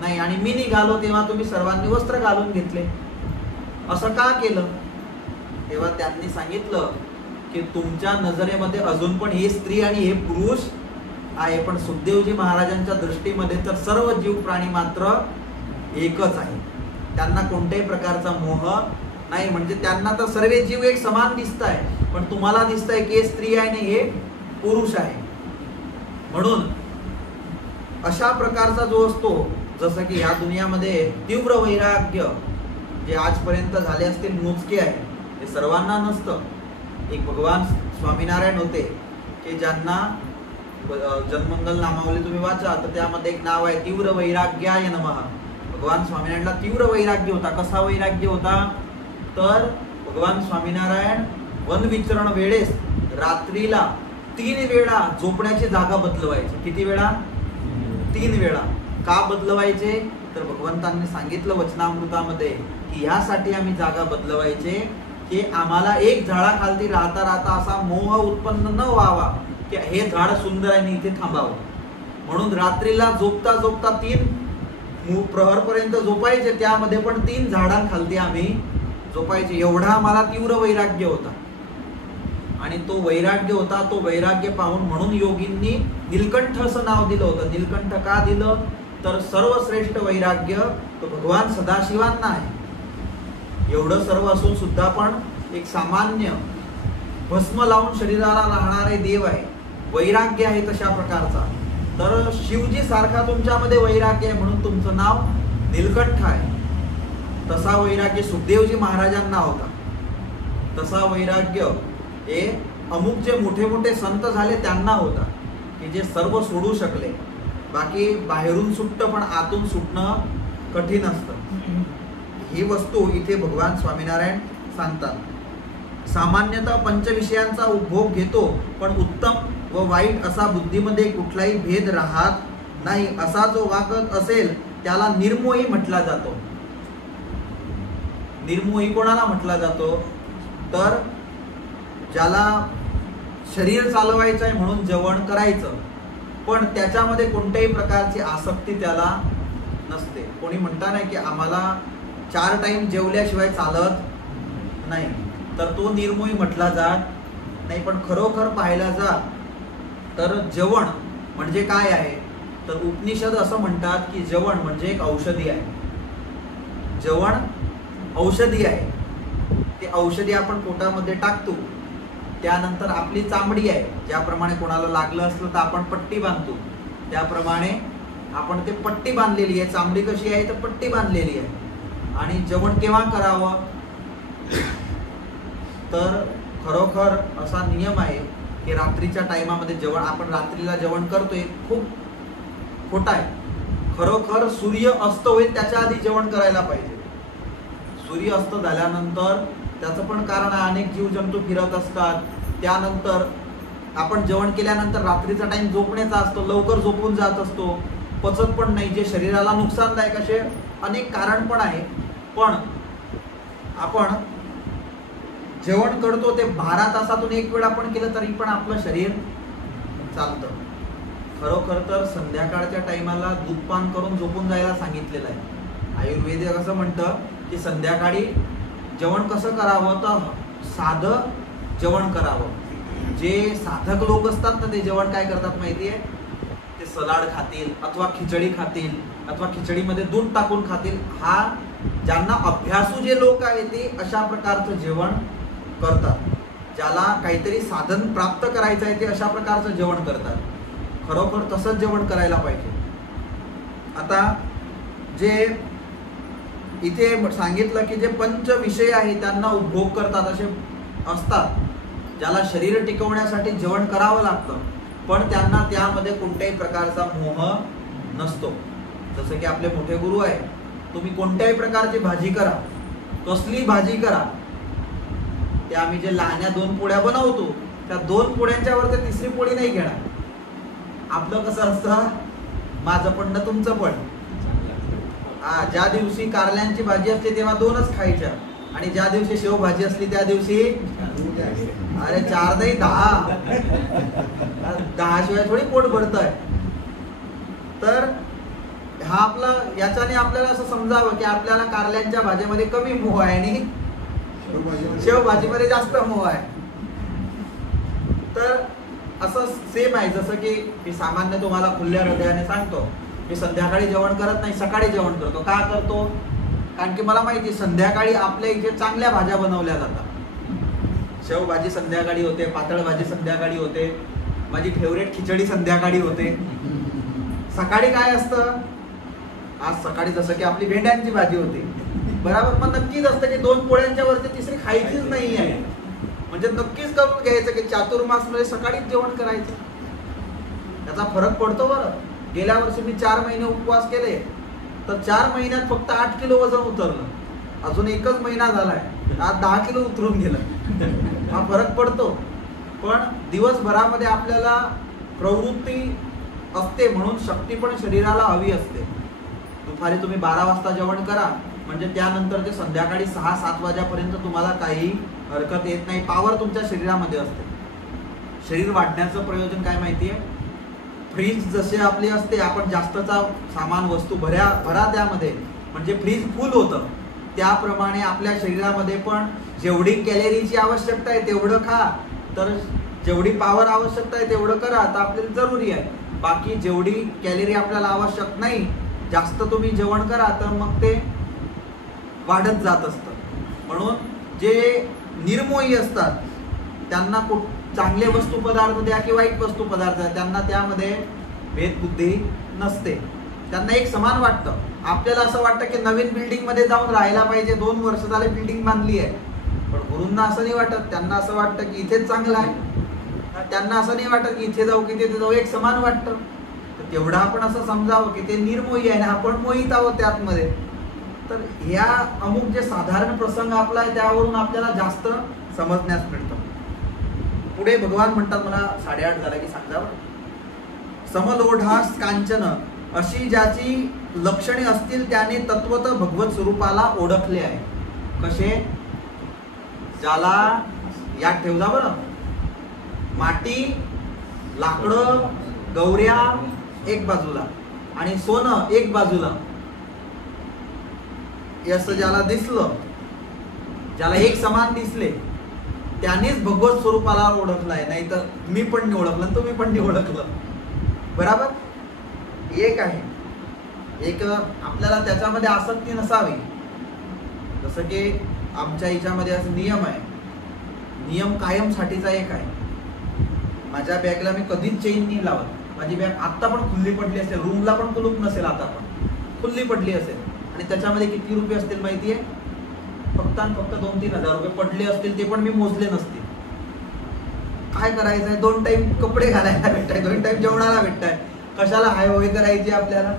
नाही आणि मी निघालो तेव्हा तुम्ही सर्वांनी वस्त्र घालून घेतले, असं का केलं? तेव्हा त्यांनी सांगितलं की तुमच्या नजरेमध्ये अजून पण ही स्त्री आणि हे पुरुष आहे, पण सुखदेवजी महाराजांच्या दृष्टीमध्ये तर सर्व जीव प्राणी मात्र एकच आहे. त्यांना कोणत्याही प्रकारचा मोह नाही. म्हणजे त्यांना तर सर्व जीव एक समान दिसत आहे, पण तुम्हाला दिसत आहे की हे स्त्री आहे आणि हे पुरुष आहे. म्हणून अशा प्रकारचा जो असतो, जसं की ह्या दुनियामध्ये तीव्र वैराग्य जे आजपर्यंत झाले असतील मोजके आहे, ते सर्वांना नसतं. एक भगवान स्वामीनारायण होते की ज्यांना जन्मंगल नामावली तुम्ही वाचा तर त्यामध्ये एक नाव आहे तीव्र वैराग्याय नमः. भगवान स्वामीनारायणला तीव्र वैराग्य होता. कसा वैराग्य होता? तर भगवान स्वामीनारायण वन विचरण वेळेस रात्रीला 3 वेळा झोपण्याची जागा बदलवायचे. किती वेळा? 3 वेळा. का बदलवायचे? तर भगवंतांनी सांगितलं वचनामृतामध्ये की ह्यासाठी आम्ही जागा बदलवायचे की आम्हाला एक झाडाखाली राहता राहता असा मोह उत्पन्न न व्हावा की हे झाड सुंदर आहे आणि इथे थांबावं. म्हणून रात्रीला झोपता झोपता 3 प्रहरपर्यंत झोपायचे, त्यामध्ये पण 3 झाडांखाली आम्ही झोपायचे. एवढा आम्हाला तीव्र वैराग्य होता. आणि तो वैराग्य होता, तो वैराग्य पाहून म्हणून योगींनी नीलकंठ असं नाव दिलं होतं. नीलकंठ का दिलं तर सर्वश्रेष्ठ वैराग्य तो भगवान सदाशिवांना आहे. एवढं सर्व असून सुद्धा पण एक सामान्य भस्म लावून शरीराला राहणारे देव आहे, वैराग्य आहे तशा प्रकारचा. तर शिवजी सारखा तुमच्यामध्ये वैराग्य आहे म्हणून तुमचं नाव नीलकंठ आहे. तसा वैराग्य सुखदेवजी महाराजांना होता. तसा वैराग्य हे अमुक जे मोठे मोठे संत झाले त्यांना होता की जे सर्व सोडू शकले. बाकी बाहेरून सुटतं पण आतून सुटणं कठीण असतं. ही वस्तू इथे भगवान स्वामीनारायण सांगतात. सामान्यतः पंचविषयांचा उपभोग घेतो पण उत्तम व वाईट असा बुद्धीमध्ये कुठलाही भेद राहत नाही. असा जो वागत असेल त्याला निर्मोही म्हटला जातो. निर्मोही कोणाला म्हटला जातो तर ज्याला शरीर चालवायचं आहे म्हणून जेवण करायचं पण त्याच्यामध्ये कोणत्याही प्रकारची आसक्ती त्याला नसते. कोणी म्हणता नाही की आम्हाला 4 टाइम जेवल्याशिवाय चालत नाही, तर तो निर्मोही म्हटला जात नाही. पण खरोखर पाहायला जा तर जेवण म्हणजे काय आहे तर उपनिषद असं म्हणतात की जेवण म्हणजे एक औषधी आहे. जेवण औषधी आहे. ते औषधी आपण पोटामध्ये टाकतो, त्यानंतर आपली चामडी आहे, ज्याप्रमाणे कोणाला लागलं असलं तर आपण पट्टी बांधतो, त्याप्रमाणे आपण ते पट्टी बांधलेली आहे. चामडी कशी आहे तर पट्टी बांधलेली आहे. आणि जेवण केव्हा करावं तर खरोखर असा नियम आहे की रात्रीच्या टायमामध्ये जेवण, आपण रात्रीला जेवण करतोय खूप खोटा आहे. खरोखर सूर्य अस्त होईल त्याच्या आधी जेवण करायला पाहिजे. सूर्य अस्त झाल्यानंतर त्याचं पण कारण आहे, अनेक जीवजंतू फिरत असतात. त्यानंतर आपण जेवण केल्यानंतर रात्रीचा टाइम झोपण्याचा असतो, लवकर झोपून जात असतो, पचत पण नाही, जे शरीराला नुकसानदायक असे अनेक कारण पण आहे. पण आपण जेवण करतो ते 12 तासातून 1 वेळा आपण केलं तरी पण आपलं शरीर चालतं. खरोखर तर संध्याकाळच्या टायमाला दूधपान करून झोपून जायला सांगितलेलं आहे. आयुर्वेद असं म्हणतं की संध्याकाळी जेवण कसं करावं तर साधं जेवण करावं. जे साधक लोक असतात ना ते जेवण काय करतात माहिती आहे, ते सलाड खातील अथवा खिचडी खातील अथवा खिचडीमध्ये दूध टाकून खातील. हा ज्यांना अभ्यासू जे लोक आहेत ते अशा प्रकारचं जेवण करतात. ज्याला काहीतरी साधन प्राप्त करायचं आहे ते अशा प्रकारचं जेवण करतात. खरोखर तसंच जेवण करायला पाहिजे. आता जे इथे सांगितलं की जे पंच विषय आहे त्यांना उपभोग करतात असे असतात, ज्याला शरीर टिकवण्यासाठी जेवण करावं लागतं पण त्यांना त्यामध्ये कोणत्याही प्रकारचा मोह नसतो. जसं की आपले मोठे गुरु आहे, तुम्ही कोणत्याही प्रकारची भाजी करा, कसली भाजी करा, ते आम्ही जे लहान्या 2 पोळ्या बनवतो त्या 2 पोळ्यांच्या वर ते 3री पोळी नाही घेणार. आपलं कसं असतं, माझं पण ना तुमचं पण. ज्या दिवशी कारल्यांची भाजी असते तेव्हा 2च खायच्या आणि ज्या दिवशी शेवभाजी असली त्या दिवशी अरे 4 नाही 10. 10 शिवाय थोडी पोट भरतंय. तर हा आपला याच्याने आपल्याला असं समजावं की आपल्याला कारल्यांच्या भाजीमध्ये कमी मोह आहे आणि शेवभाजीमध्ये जास्त मोह आहे. तर असं सेम आहे. जसं की मी सामान्य तुम्हाला खुल्या हृदयाने सांगतो, मी संध्याकाळी जेवण करत नाही, सकाळी जेवण करतो. का करतो? कारण की मला माहिती संध्याकाळी आपल्या इथे चांगल्या भाज्या बनवल्या जातात. शेवभाजी संध्याकाळी होते, पातळ भाजी संध्याकाळी होते, माझी फेवरेट खिचडी संध्याकाळी होते. सकाळी काय असतं, आज सकाळी जसं की आपली भेंड्यांची भाजी होती बरोबर, मग नक्कीच असतं की 2 पोळ्यांच्या वरती 3री खायचीच नाही आहे. म्हणजे नक्कीच करून घ्यायचं की चातुर्मास मध्ये सकाळीच जेवण करायचं. त्याचा फरक पडतो बरं. गेल्या वर्षी मी 4 महिने उपवास केले तर 4 महिन्यात फक्त 8 किलो वजन उतरलं. अजून 1च महिना झालाय, आज 10 किलो उतरून गेलं. हा फरक पडतो. पण दिवसभरामध्ये आपल्याला प्रवृत्ती असते म्हणून शक्ती पण शरीराला हवी असते. दुपारी तुम्ही 12 वाजता जेवण करा, म्हणजे त्यानंतर ते संध्याकाळी 6-7 वाजेपर्यंत तुम्हाला काही हरकत येत नाही. पॉवर तुमच्या शरीरामध्ये असते. शरीर वाढण्याचं प्रयोजन काय माहिती आहे? फ्रीज जसे आपली असते, आपण जास्तचा सामान वस्तू भरा त्यामध्ये, म्हणजे फ्रीज फुल होतं. त्याप्रमाणे आपल्या शरीरामध्ये पण जेवढी कॅलरीची आवश्यकता आहे तेवढं खा, तर जेवढी पॉवर आवश्यकता आहे तेवढं करा, तर आपल्याला जरुरी आहे. बाकी जेवढी कॅलरी आपल्याला आवश्यक नाही, जास्त तुम्ही जेवण करा, तर मग ते वाढत जात असतं. म्हणून जे निर्मोही असतात त्यांना चांगले वस्तू पदार्थ द्या की वाईट वस्तू पदार्थ द्या, त्यांना त्यामध्ये भेदबुद्धी नसते. त्यांना एक समान वाटतं. आपल्याला असं वाटतं की नवीन बिल्डिंग मध्ये जाऊन राहायला पाहिजे, 2 वर्ष झाले बिल्डिंग बांधली आहे, पण गुरूंना असं नाही वाटत. त्यांना असं वाटतं की इथेच चांगलं आहे. त्यांना असं नाही वाटत की इथे जाऊ की तिथे जाऊ, एक समान वाटतं. तर तेवढं आपण असं समजावं की ते निर्मोही आहे आणि आपण मोहित आहोत त्यातमध्ये. तर ह्या अमुक जे साधारण प्रसंग आपला आहे त्यावरून आपल्याला जास्त समजण्यास मिळतं. पुढे भगवान म्हणतात, मला 8:30 झाला की सांगा. समलोढास कांचन, अशी ज्याची लक्षणे असतील त्याने तत्वत भगवत स्वरूपाला ओळखले आहे. कसे? ज्याला यात ठेवजा बरं, माटी, लाकडं, गौऱ्या एक बाजूला आणि सोनं एक बाजूला, असं ज्याला दिसलं, ज्याला एक समान दिसले, त्यानेच भगवत स्वरूपाला ओळखलाय. नाही तर मी पण नाही ओळखलं, तुम्ही पण नाही ओळखलं. बरोबर? एक आहे, एक आपल्याला त्याच्यामध्ये आसक्ती नसावी. जसं की आमच्या हिच्यामध्ये असं नियम आहे, नियम कायमसाठीचा एक आहे. माझ्या बॅगला मी कधीच चेन नाही लावत. माझी बॅग आत्ता पण खुल्ली पडली असेल, रूमला पण कुलूप नसेल, आता पण खुल्ली पडली असेल, आणि त्याच्यामध्ये किती रुपये असतील माहितीये? फक्त आणि फक्त 2-3 हजार रुपये पडले असतील, ते पण मी मोजले नसतील. काय करायचंय? 2 टाइम कपडे घालायला भेटताय, 2 टाइम जेवणाला भेटताय, कशाला हाय होय करायची आपल्याला?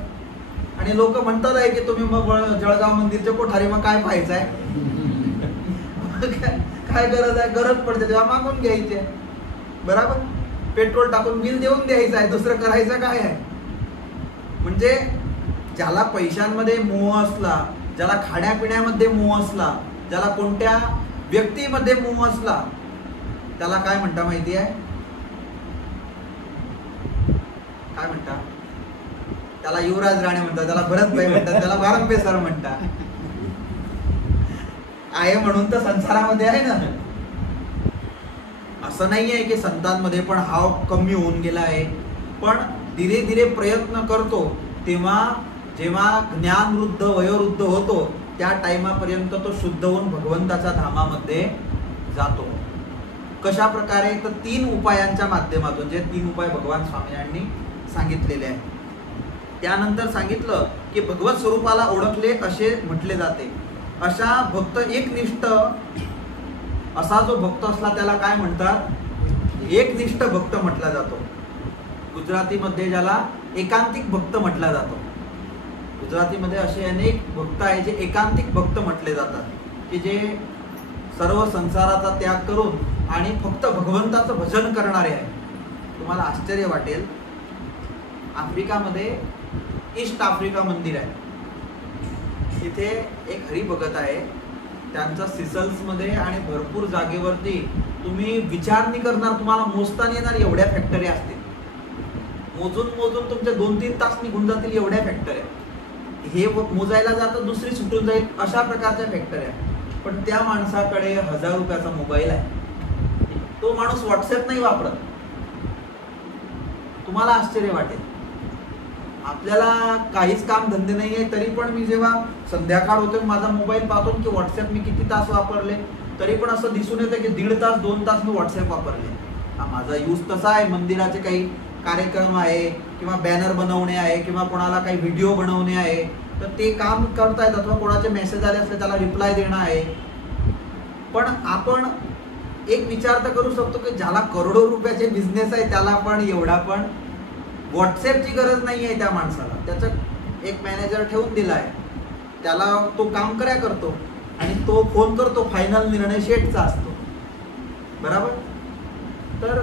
आणि लोक म्हणतात आहे की तुम्ही मग जळगाव मंदिरचे कोठारी, मग काय पाहायचंय? काय गरज आहे? गरज पडते तेव्हा मागून घ्यायचे. बरोबर? पेट्रोल टाकून बिल देऊन द्यायचं आहे, दुसरं करायचं काय आहे? म्हणजे ज्याला पैशांमध्ये मोह असला, ज्याला खाण्यापिण्यामध्ये मोह असला, ज्याला कोणत्या व्यक्तीमध्ये मोह असला, त्याला काय म्हणता माहिती आहे? काय म्हणता? त्याला युवराज राणे म्हणतात, त्याला भरतभाई म्हणतात, त्याला वारंबे सर म्हणतात. आहे म्हणून तर संसारामध्ये आहे ना. असं नाही आहे की संतांमध्ये पण हाव कमी होऊन गेला आहे, पण धीरे धीरे प्रयत्न करतो, तेव्हा जेव्हा ज्ञानवृद्ध वयोवृद्ध होतो त्या टाइमापर्यंत तो शुद्ध होऊन भगवंताच्या धामामध्ये जातो. कशा प्रकारे? तर 3 उपायांच्या माध्यमातून, जे 3 उपाय भगवान स्वामींनी सांगितलेले आहेत. त्यानंतर सांगितलं की भगवत स्वरूपाला ओळखले असे म्हटले जाते. अशा भक्त एकनिष्ठ, असा जो भक्त असला त्याला काय म्हणतात? एकनिष्ठ भक्त म्हटला जातो. गुजरातीमध्ये ज्याला एकांतिक भक्त म्हटला जातो. गुजरातीमध्ये असे अनेक भक्त आहेत जे एकांतिक भक्त म्हटले जातात, की जे सर्व संसाराचा त्याग करून आणि फक्त भगवंताचं भजन करणारे आहे. तुम्हाला आश्चर्य वाटेल, आफ्रिकामध्ये ईस्ट आफ्रिका मंदिर आहे. तिथे एक हरिभगत आहे, त्यांचा सिसल्स मध्ये आणि भरपूर जागेवरती तुम्ही विचार नाही करणार, तुम्हाला मोजता नाही येणार एवढ्या फॅक्टरी असतील. मोजून मोजून तुमचे 2-3 तास निघून जातील एवढ्या फॅक्टरी. हे मोजायला जातं दुसरी सुटून जाईल, अशा प्रकारच्या फॅक्टरी आहे. पण त्या माणसाकडे 1000 रुपयाचा मोबाईल आहे. तो माणूस व्हॉट्सअप नाही वापरत. तुम्हाला आश्चर्य वाटेल. आपल्याला काहीच काम धंदे नाही आहे, तरी पण मी जेव्हा संध्याकाळ होते माझा मोबाईल पाहतो की व्हॉट्सअप मी किती तास वापरले, तरी पण असं दिसून येतं की 1.5 तास 2 तास मी व्हॉट्सअप वापरले. हा माझा यूज तसा आहे. मंदिराचे काही कार्यक्रम आहे किंवा बॅनर बनवणे आहे किंवा कोणाला काही व्हिडिओ बनवणे आहे, तर ते काम करतायत, अथवा कोणाचे मेसेज आले असले त्याला रिप्लाय देणं आहे. पण आपण एक विचार तर करू शकतो की ज्याला करोडो रुपयाचे बिझनेस आहे त्याला पण एवढा पण व्हॉट्सअपची गरज नाही आहे त्या माणसाला. त्याचं एक मॅनेजर ठेवून दिला आहे, त्याला तो काम करतो आणि तो फोन करतो, फायनल निर्णय शेठचा असतो. बरोबर? तर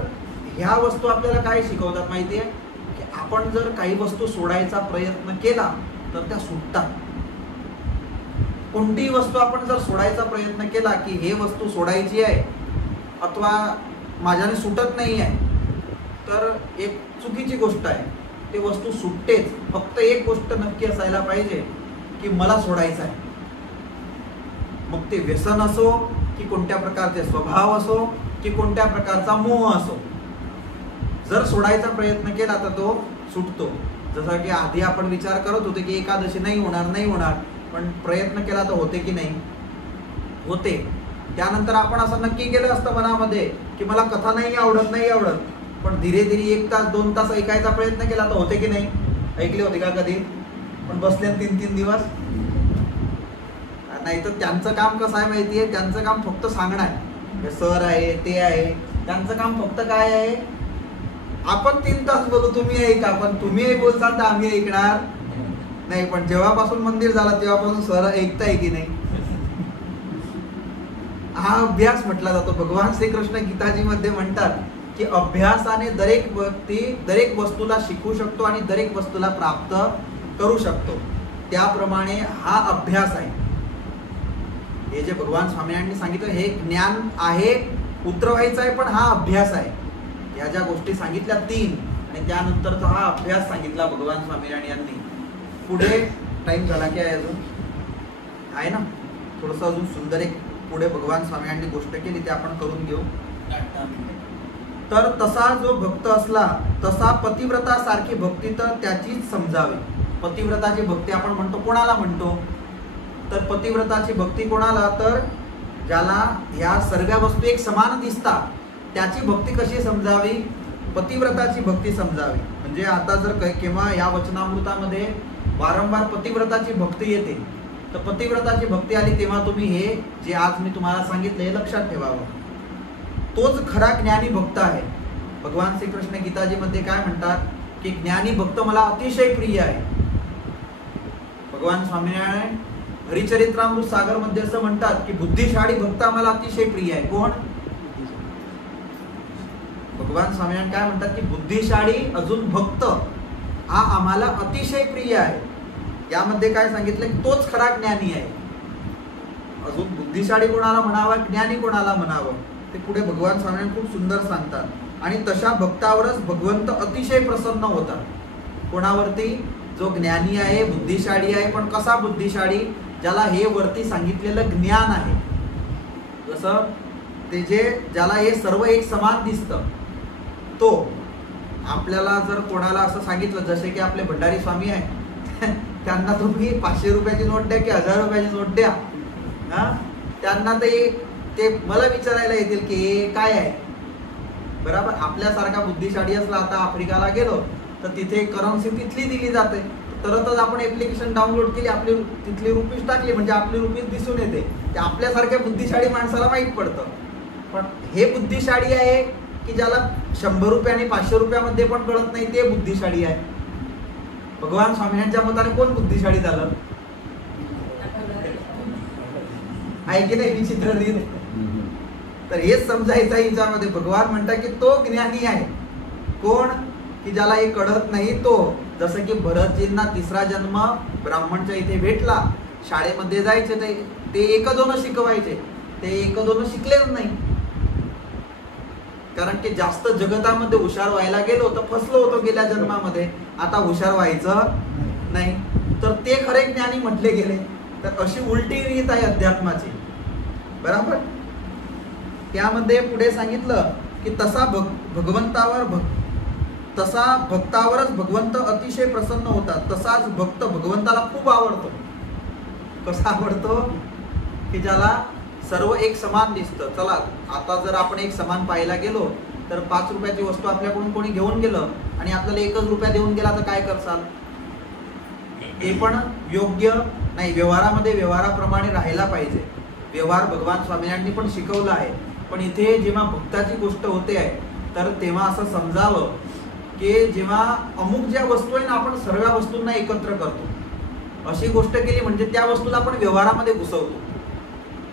ह्या वस्तू आपल्याला काय शिकवतात माहिती आहे? की आपण जर काही वस्तू सोडायचा प्रयत्न केला तर त्या सुटतात. कोणतीही वस्तू आपण जर सोडायचा प्रयत्न केला की हे वस्तू सोडायची आहे अथवा माझ्याने सुटत नाही आहे, तर एक चुकीची गोष्ट आहे. ते वस्तू सुटतेच. फक्त एक गोष्ट नक्की असायला पाहिजे की मला सोडायचं आहे. मग ते व्यसन असो की कोणत्या प्रकारचे स्वभाव असो की कोणत्या प्रकारचा मोह असो, जर सोडायचा प्रयत्न केला तर तो सुटतो. जसं की आधी आपण विचार करत होते की एकादशी नाही होणार, पण प्रयत्न केला तर होते की नाही? होते. त्यानंतर आपण असं नक्की केलं असतं मनामध्ये की मला कथा नाही आवडत, पण धीरे धीरे 1 तास 2 तास ऐकायचा प्रयत्न केला तर होते की नाही? ऐकले होते का कधी? पण बसले 3-3 दिवस. नाही तर त्यांचं काम कसं आहे माहितीये? त्यांचं काम फक्त सांगणं आहे. सर आहे, ते आहे, त्यांचं काम फक्त काय आहे? आपण 3 तास बोलू, तुम्ही ऐका. पण तुम्ही बोलसाल तर आम्ही ऐकणार नाही. पण जेव्हापासून मंदिर झाला तेव्हापासून सर ऐकताय की नाही? हा अभ्यास म्हटला जातो. भगवान श्रीकृष्ण गीताजी मध्ये म्हणतात की अभ्यासाने दरेक वस्तूला शिकू शकतो आणि दरेक वस्तूला प्राप्त करू शकतो. त्याप्रमाणे हा अभ्यास आहे. हे जे भगवान स्वामींनी सांगितलं हे ज्ञान आहे, उतरवायचं आहे, पण हा अभ्यास आहे. या ज्या गोष्टी सांगितल्या 3 आणि त्यानंतरचा हा अभ्यास सांगितला भगवान स्वामींनी यांनी. पुढे टाइम झाला की आहे अजून? आहे ना? थोडस अजून सुंदर एक पुढे भगवान स्वामींनी गोष्ट केली, ते आपण करून घेऊ. तर तसा जो भक्त असला तसा पतिव्रता सारखी भक्ती तर त्याचीच समजावी. पतिव्रताची भक्ती आपण म्हणतो कोणाला म्हणतो? तर पतिव्रताची भक्ती कोणाला? तर ज्याला ह्या सर्व वस्तू एक समान दिसतात त्याची भक्ती कशी समजावी? पतिव्रताची भक्ती समजावी. म्हणजे आता जर केव्हा या वचनामृतामध्ये वारंवार पतिव्रताची भक्ती येते, तर पतिव्रताची भक्ती आली तेव्हा तुम्ही हे जे आज मी तुम्हाला सांगितलं हे लक्षात ठेवावं. तोच खरा ज्ञानी भक्त आहे. भगवान श्रीकृष्ण गीताजी मध्ये काय म्हणतात की ज्ञानी भक्त मला अतिशय प्रिय आहे. भगवान स्वामीनारायण हरिचरित्रामृत सागर मध्ये असं म्हणतात की बुद्धिशाळी भक्त आम्हाला अतिशय प्रिय आहे. कोण? भगवान स्वामीनारायण काय म्हणतात की बुद्धिशाळी अजून भक्त हा आम्हाला अतिशय प्रिय आहे. यामध्ये काय सांगितलं की तोच खरा ज्ञानी आहे. अजून बुद्धिशाळी कोणाला म्हणावं, ज्ञानी कोणाला म्हणावं, ते पुढे भगवान स्वामीनारायण खूप सुंदर सांगतात. आणि तशा भक्तावरच भगवंत अतिशय प्रसन्न होतात. कोणावरती? जो ज्ञानी आहे, बुद्धिशाळी आहे. पण कसा बुद्धिशाळी? ज्याला हे वरती सांगितलेलं ज्ञान आहे. जसं ते ज्याला हे सर्व एक समान दिसतं, तो आपल्याला जर कोणाला असं सांगितलं, जसे की आपले भंडारी स्वामी आहे, त्यांना तुम्ही 500 रुपयाची नोट द्या की 1000 रुपयाची नोट द्या, त्यांना ते मला विचारायला येतील की हे काय आहे. बरोबर? आपल्यासारखा बुद्धिशाळी असला, आता आफ्रिकाला गेलो तर तिथे करन्सी तिथली दिली जाते, तरच आपण ऍप्लिकेशन डाउनलोड केली, आपली तिथली रुपीज टाकली म्हणजे आपली रुपीज दिसून येते. ते आपल्यासारख्या बुद्धिशाळी माणसाला माहीत पडतं. पण हे बुद्धिशाळी आहे की ज्याला 100 रुपये आणि 500 रुपयामध्ये पण कळत नाही, ते बुद्धिशाळी आहे. भगवान स्वामींच्या मताने कोण बुद्धिशाळी झालं? आहे की नाही? विचित्र रीत. तर हेच समजायचं आहे हिच्यामध्ये. भगवान म्हणतात की तो ज्ञानी आहे. कोण? की ज्याला हे कळत नाही तो. जसं की भरतजींना 3रा जन्म ब्राह्मणच्या इथे भेटला, शाळेमध्ये जायचे ते 1-2 शिकवायचे, ते 1-2 शिकलेच नाही. कारण की जास्त जगतामध्ये हुशार व्हायला गेलो तर फसलो होतो गेल्या जन्मामध्ये. आता हुशार व्हायचं नाही, तर ते खरे ज्ञानी म्हटले गेले. तर अशी उलटी रीत आहे अध्यात्माची. बरोबर? त्यामध्ये पुढे सांगितलं की तसा भक्तावरच भगवंत अतिशय प्रसन्न होतात. तसाच भक्त भगवंताला खूप आवडतो. कसा आवडतो? की ज्याला सर्व एक समान दिसतं. चला आता जर आपण एक समान पाहायला गेलो तर 5 रुपयाची वस्तू आपल्याकडून कोणी घेऊन गेलं आणि आपल्याला 1 रुपया देऊन गेला तर काय करसाल? हे पण योग्य नाही. व्यवहारामध्ये व्यवहाराप्रमाणे राहायला पाहिजे. व्यवहार भगवान स्वामींनी पण शिकवला आहे. पण इथे जेव्हा भक्ताची गोष्ट होते आहे तर तेव्हा असं समजावं की जेव्हा अमुक ज्या वस्तू आहे ना, आपण सर्व वस्तूंना एकत्र करतो, अशी गोष्ट केली म्हणजे त्या वस्तूला आपण व्यवहारामध्ये घुसवतो.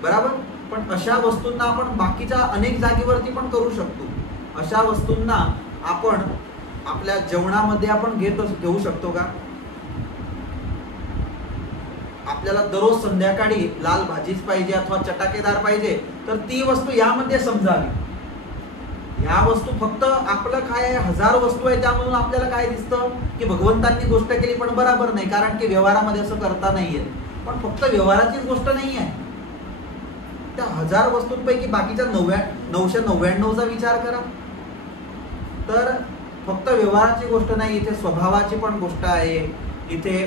बरोबर? पण अशा वस्तूंना आपण बाकीच्या अनेक जागेवरती पण करू शकतो. अशा वस्तूंना आपण आपल्या जेवणामध्ये आपण घेऊ शकतो का? आपल्याला दररोज संध्याकाळी लाल भाजीच पाहिजे अथवा चटाकेदार पाहिजे, तर ती वस्तू यामध्ये समजावी. ह्या वस्तू फक्त आपलं काय आहे, हजार वस्तू आहे, त्यामधून आपल्याला काय दिसतं की भगवंतांनी गोष्ट केली, पण बरोबर नाही, कारण की व्यवहारामध्ये असं करता नाहीये. पण फक्त व्यवहाराचीच गोष्ट नाही आहे, त्या हजार वस्तूंपैकी बाकीच्या 999चा विचार करा. तर फक्त व्यवहाराची गोष्ट नाही, इथे स्वभावाची पण गोष्ट आहे, इथे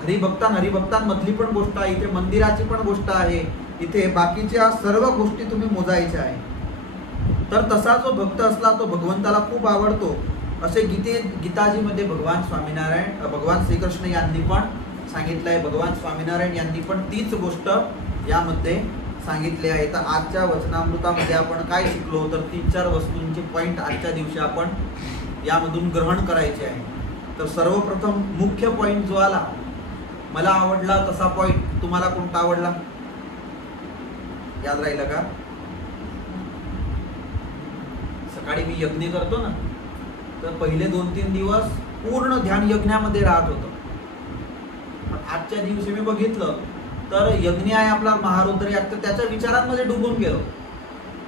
हरिभक्तांमधली पण गोष्ट आहे, इथे मंदिराची पण गोष्ट आहे, इथे बाकीच्या सर्व गोष्टी तुम्ही मोजायच्या आहे. तर तसा जो भक्त असला तो भगवंताला खूप आवडतो, असे गीताजीमध्ये भगवान श्रीकृष्ण यांनी पण सांगितलं आहे. भगवान स्वामीनारायण यांनी पण तीच गोष्ट यामध्ये सांगितले आहे. तर आजच्या वचनामृतामध्ये आपण काय शिकलो, तर 3-4 वस्तूंचे पॉइंट आजच्या दिवशी आपण यामधून ग्रहण करायचे आहे. तर सर्वप्रथम मुख्य पॉइंट जो आला, मला आवडला तसा पॉइंट, तुम्हाला कोणता आवडला, याद राहिलं का? सकाळी मी यज्ञ करतो ना, तर पहिले 2-3 दिवस पूर्ण ध्यान यज्ञामध्ये राहत होतं. पण आजच्या दिवशी मी बघितलं तर यज्ञ आहे आपला महारुद्र याग, तर त्याच्या विचारांमध्ये डुबून गेलो.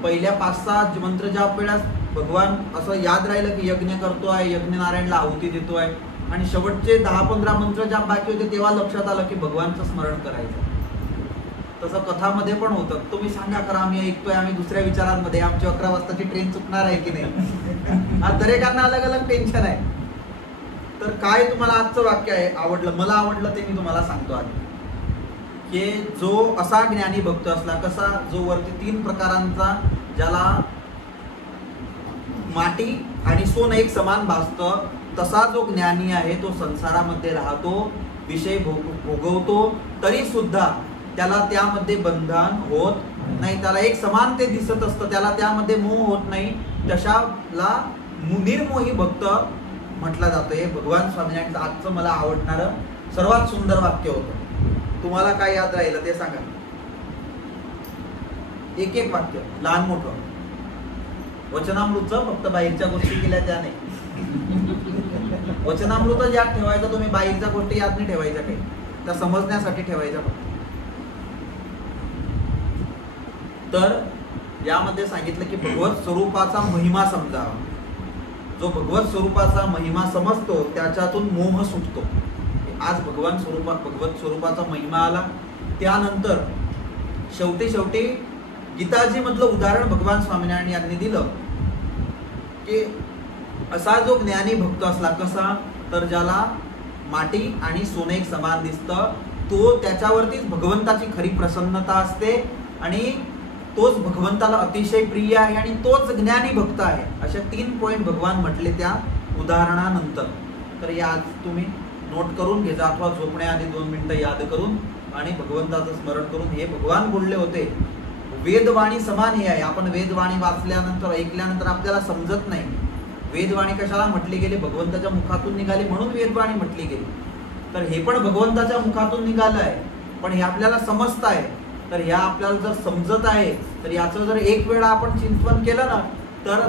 पहिल्या 5-6 मंत्र जाप वेळा भगवान असं याद राहिलं की यज्ञ करतोय, यज्ञ नारायणला आहुती देतोय, आणि शेवटचे 10-15 मंत्र जाप बाकी होते तेव्हा लक्षात आलं की भगवानचं स्मरण करायचं. तसं कथामध्ये पण होतं. तुम्ही सांगा खरं, आम्ही ऐकतोय, आम्ही दुसऱ्या विचारांमध्ये, आमची 11 वाजताची ट्रेन चुकणार आहे की नाही? हा दरेकांना अलग अलग टेन्शन आहे. तर काय तुम्हाला आजचं वाक्य आहे आवडलं, मला आवडलं ते मी तुम्हाला सांगतो आधी, की जो असा ज्ञानी भक्त असला, कसा, जो वरती 3 प्रकारांचा, ज्याला माटी आणि सोन एक समान भासतं, तसा जो ज्ञानी आहे तो संसारामध्ये राहतो, विषय भोगवतो, तरी सुद्धा त्याला त्यामध्ये बंधन होत नाही, त्याला एक समान ते दिसत असतं, त्याला त्यामध्ये मोह होत नाही. तशाला निर्मोही भक्त म्हटलं जातं. हे भगवान स्वामींचं आजचं मला आवडणारं सर्वात सुंदर वाक्य होतं. तुम्हाला काय याद राहिलं ते सांगा, एक वाक्य, लहान मोठं. वचनामृतचं फक्त बाहेरच्या गोष्टी केल्या त्या नाही. वचनामृत याद ठेवायचं, तुम्ही बाहेरच्या गोष्टी याद नाही ठेवायच्या, काही त्या समजण्यासाठी ठेवायच्या फक्त. तर यामध्ये सांगितलं की भगवत स्वरूपाचा महिमा समजावा. जो भगवत स्वरूपाचा महिमा समजतो त्याच्यातून मोह सुटतो. आज भगवत स्वरूपाचा महिमा आला. त्यानंतर शेवटी गीताजी मधलं उदाहरण भगवान स्वामीनारायण यांनी दिलं की असा जो ज्ञानी भक्त असला, कसा, तर ज्याला माटी आणि सोने एक समान दिसतं, तो त्याच्यावरतीच भगवंताची खरी प्रसन्नता असते, आणि तोच भगवंताला अतिशय प्रिय आहे, आणि तोच ज्ञानी भक्त आहे. अशा 3 पॉइंट भगवान म्हटले त्या उदाहरणानंतर. तर या आज तुम्ही नोट करून घ्या, अथवा झोपण्याआधी 2 मिनिटं याद करून आणि भगवंताचं स्मरण करून. हे भगवान बोलले होते. वेदवाणी समान हे आहे. आपण वेदवाणी वाचल्यानंतर, ऐकल्यानंतर आपल्याला समजत नाही. वेदवाणी कशाला म्हटली गेली? भगवंताच्या मुखातून निघाली म्हणून वेदवाणी म्हटली गेली. तर हे पण भगवंताच्या मुखातून निघालं आहे, पण हे आपल्याला समजत आहे. तर ह्या आपल्याला जर समजत आहे, तर याचं जर एक वेळा आपण चिंतन केलं ना, तर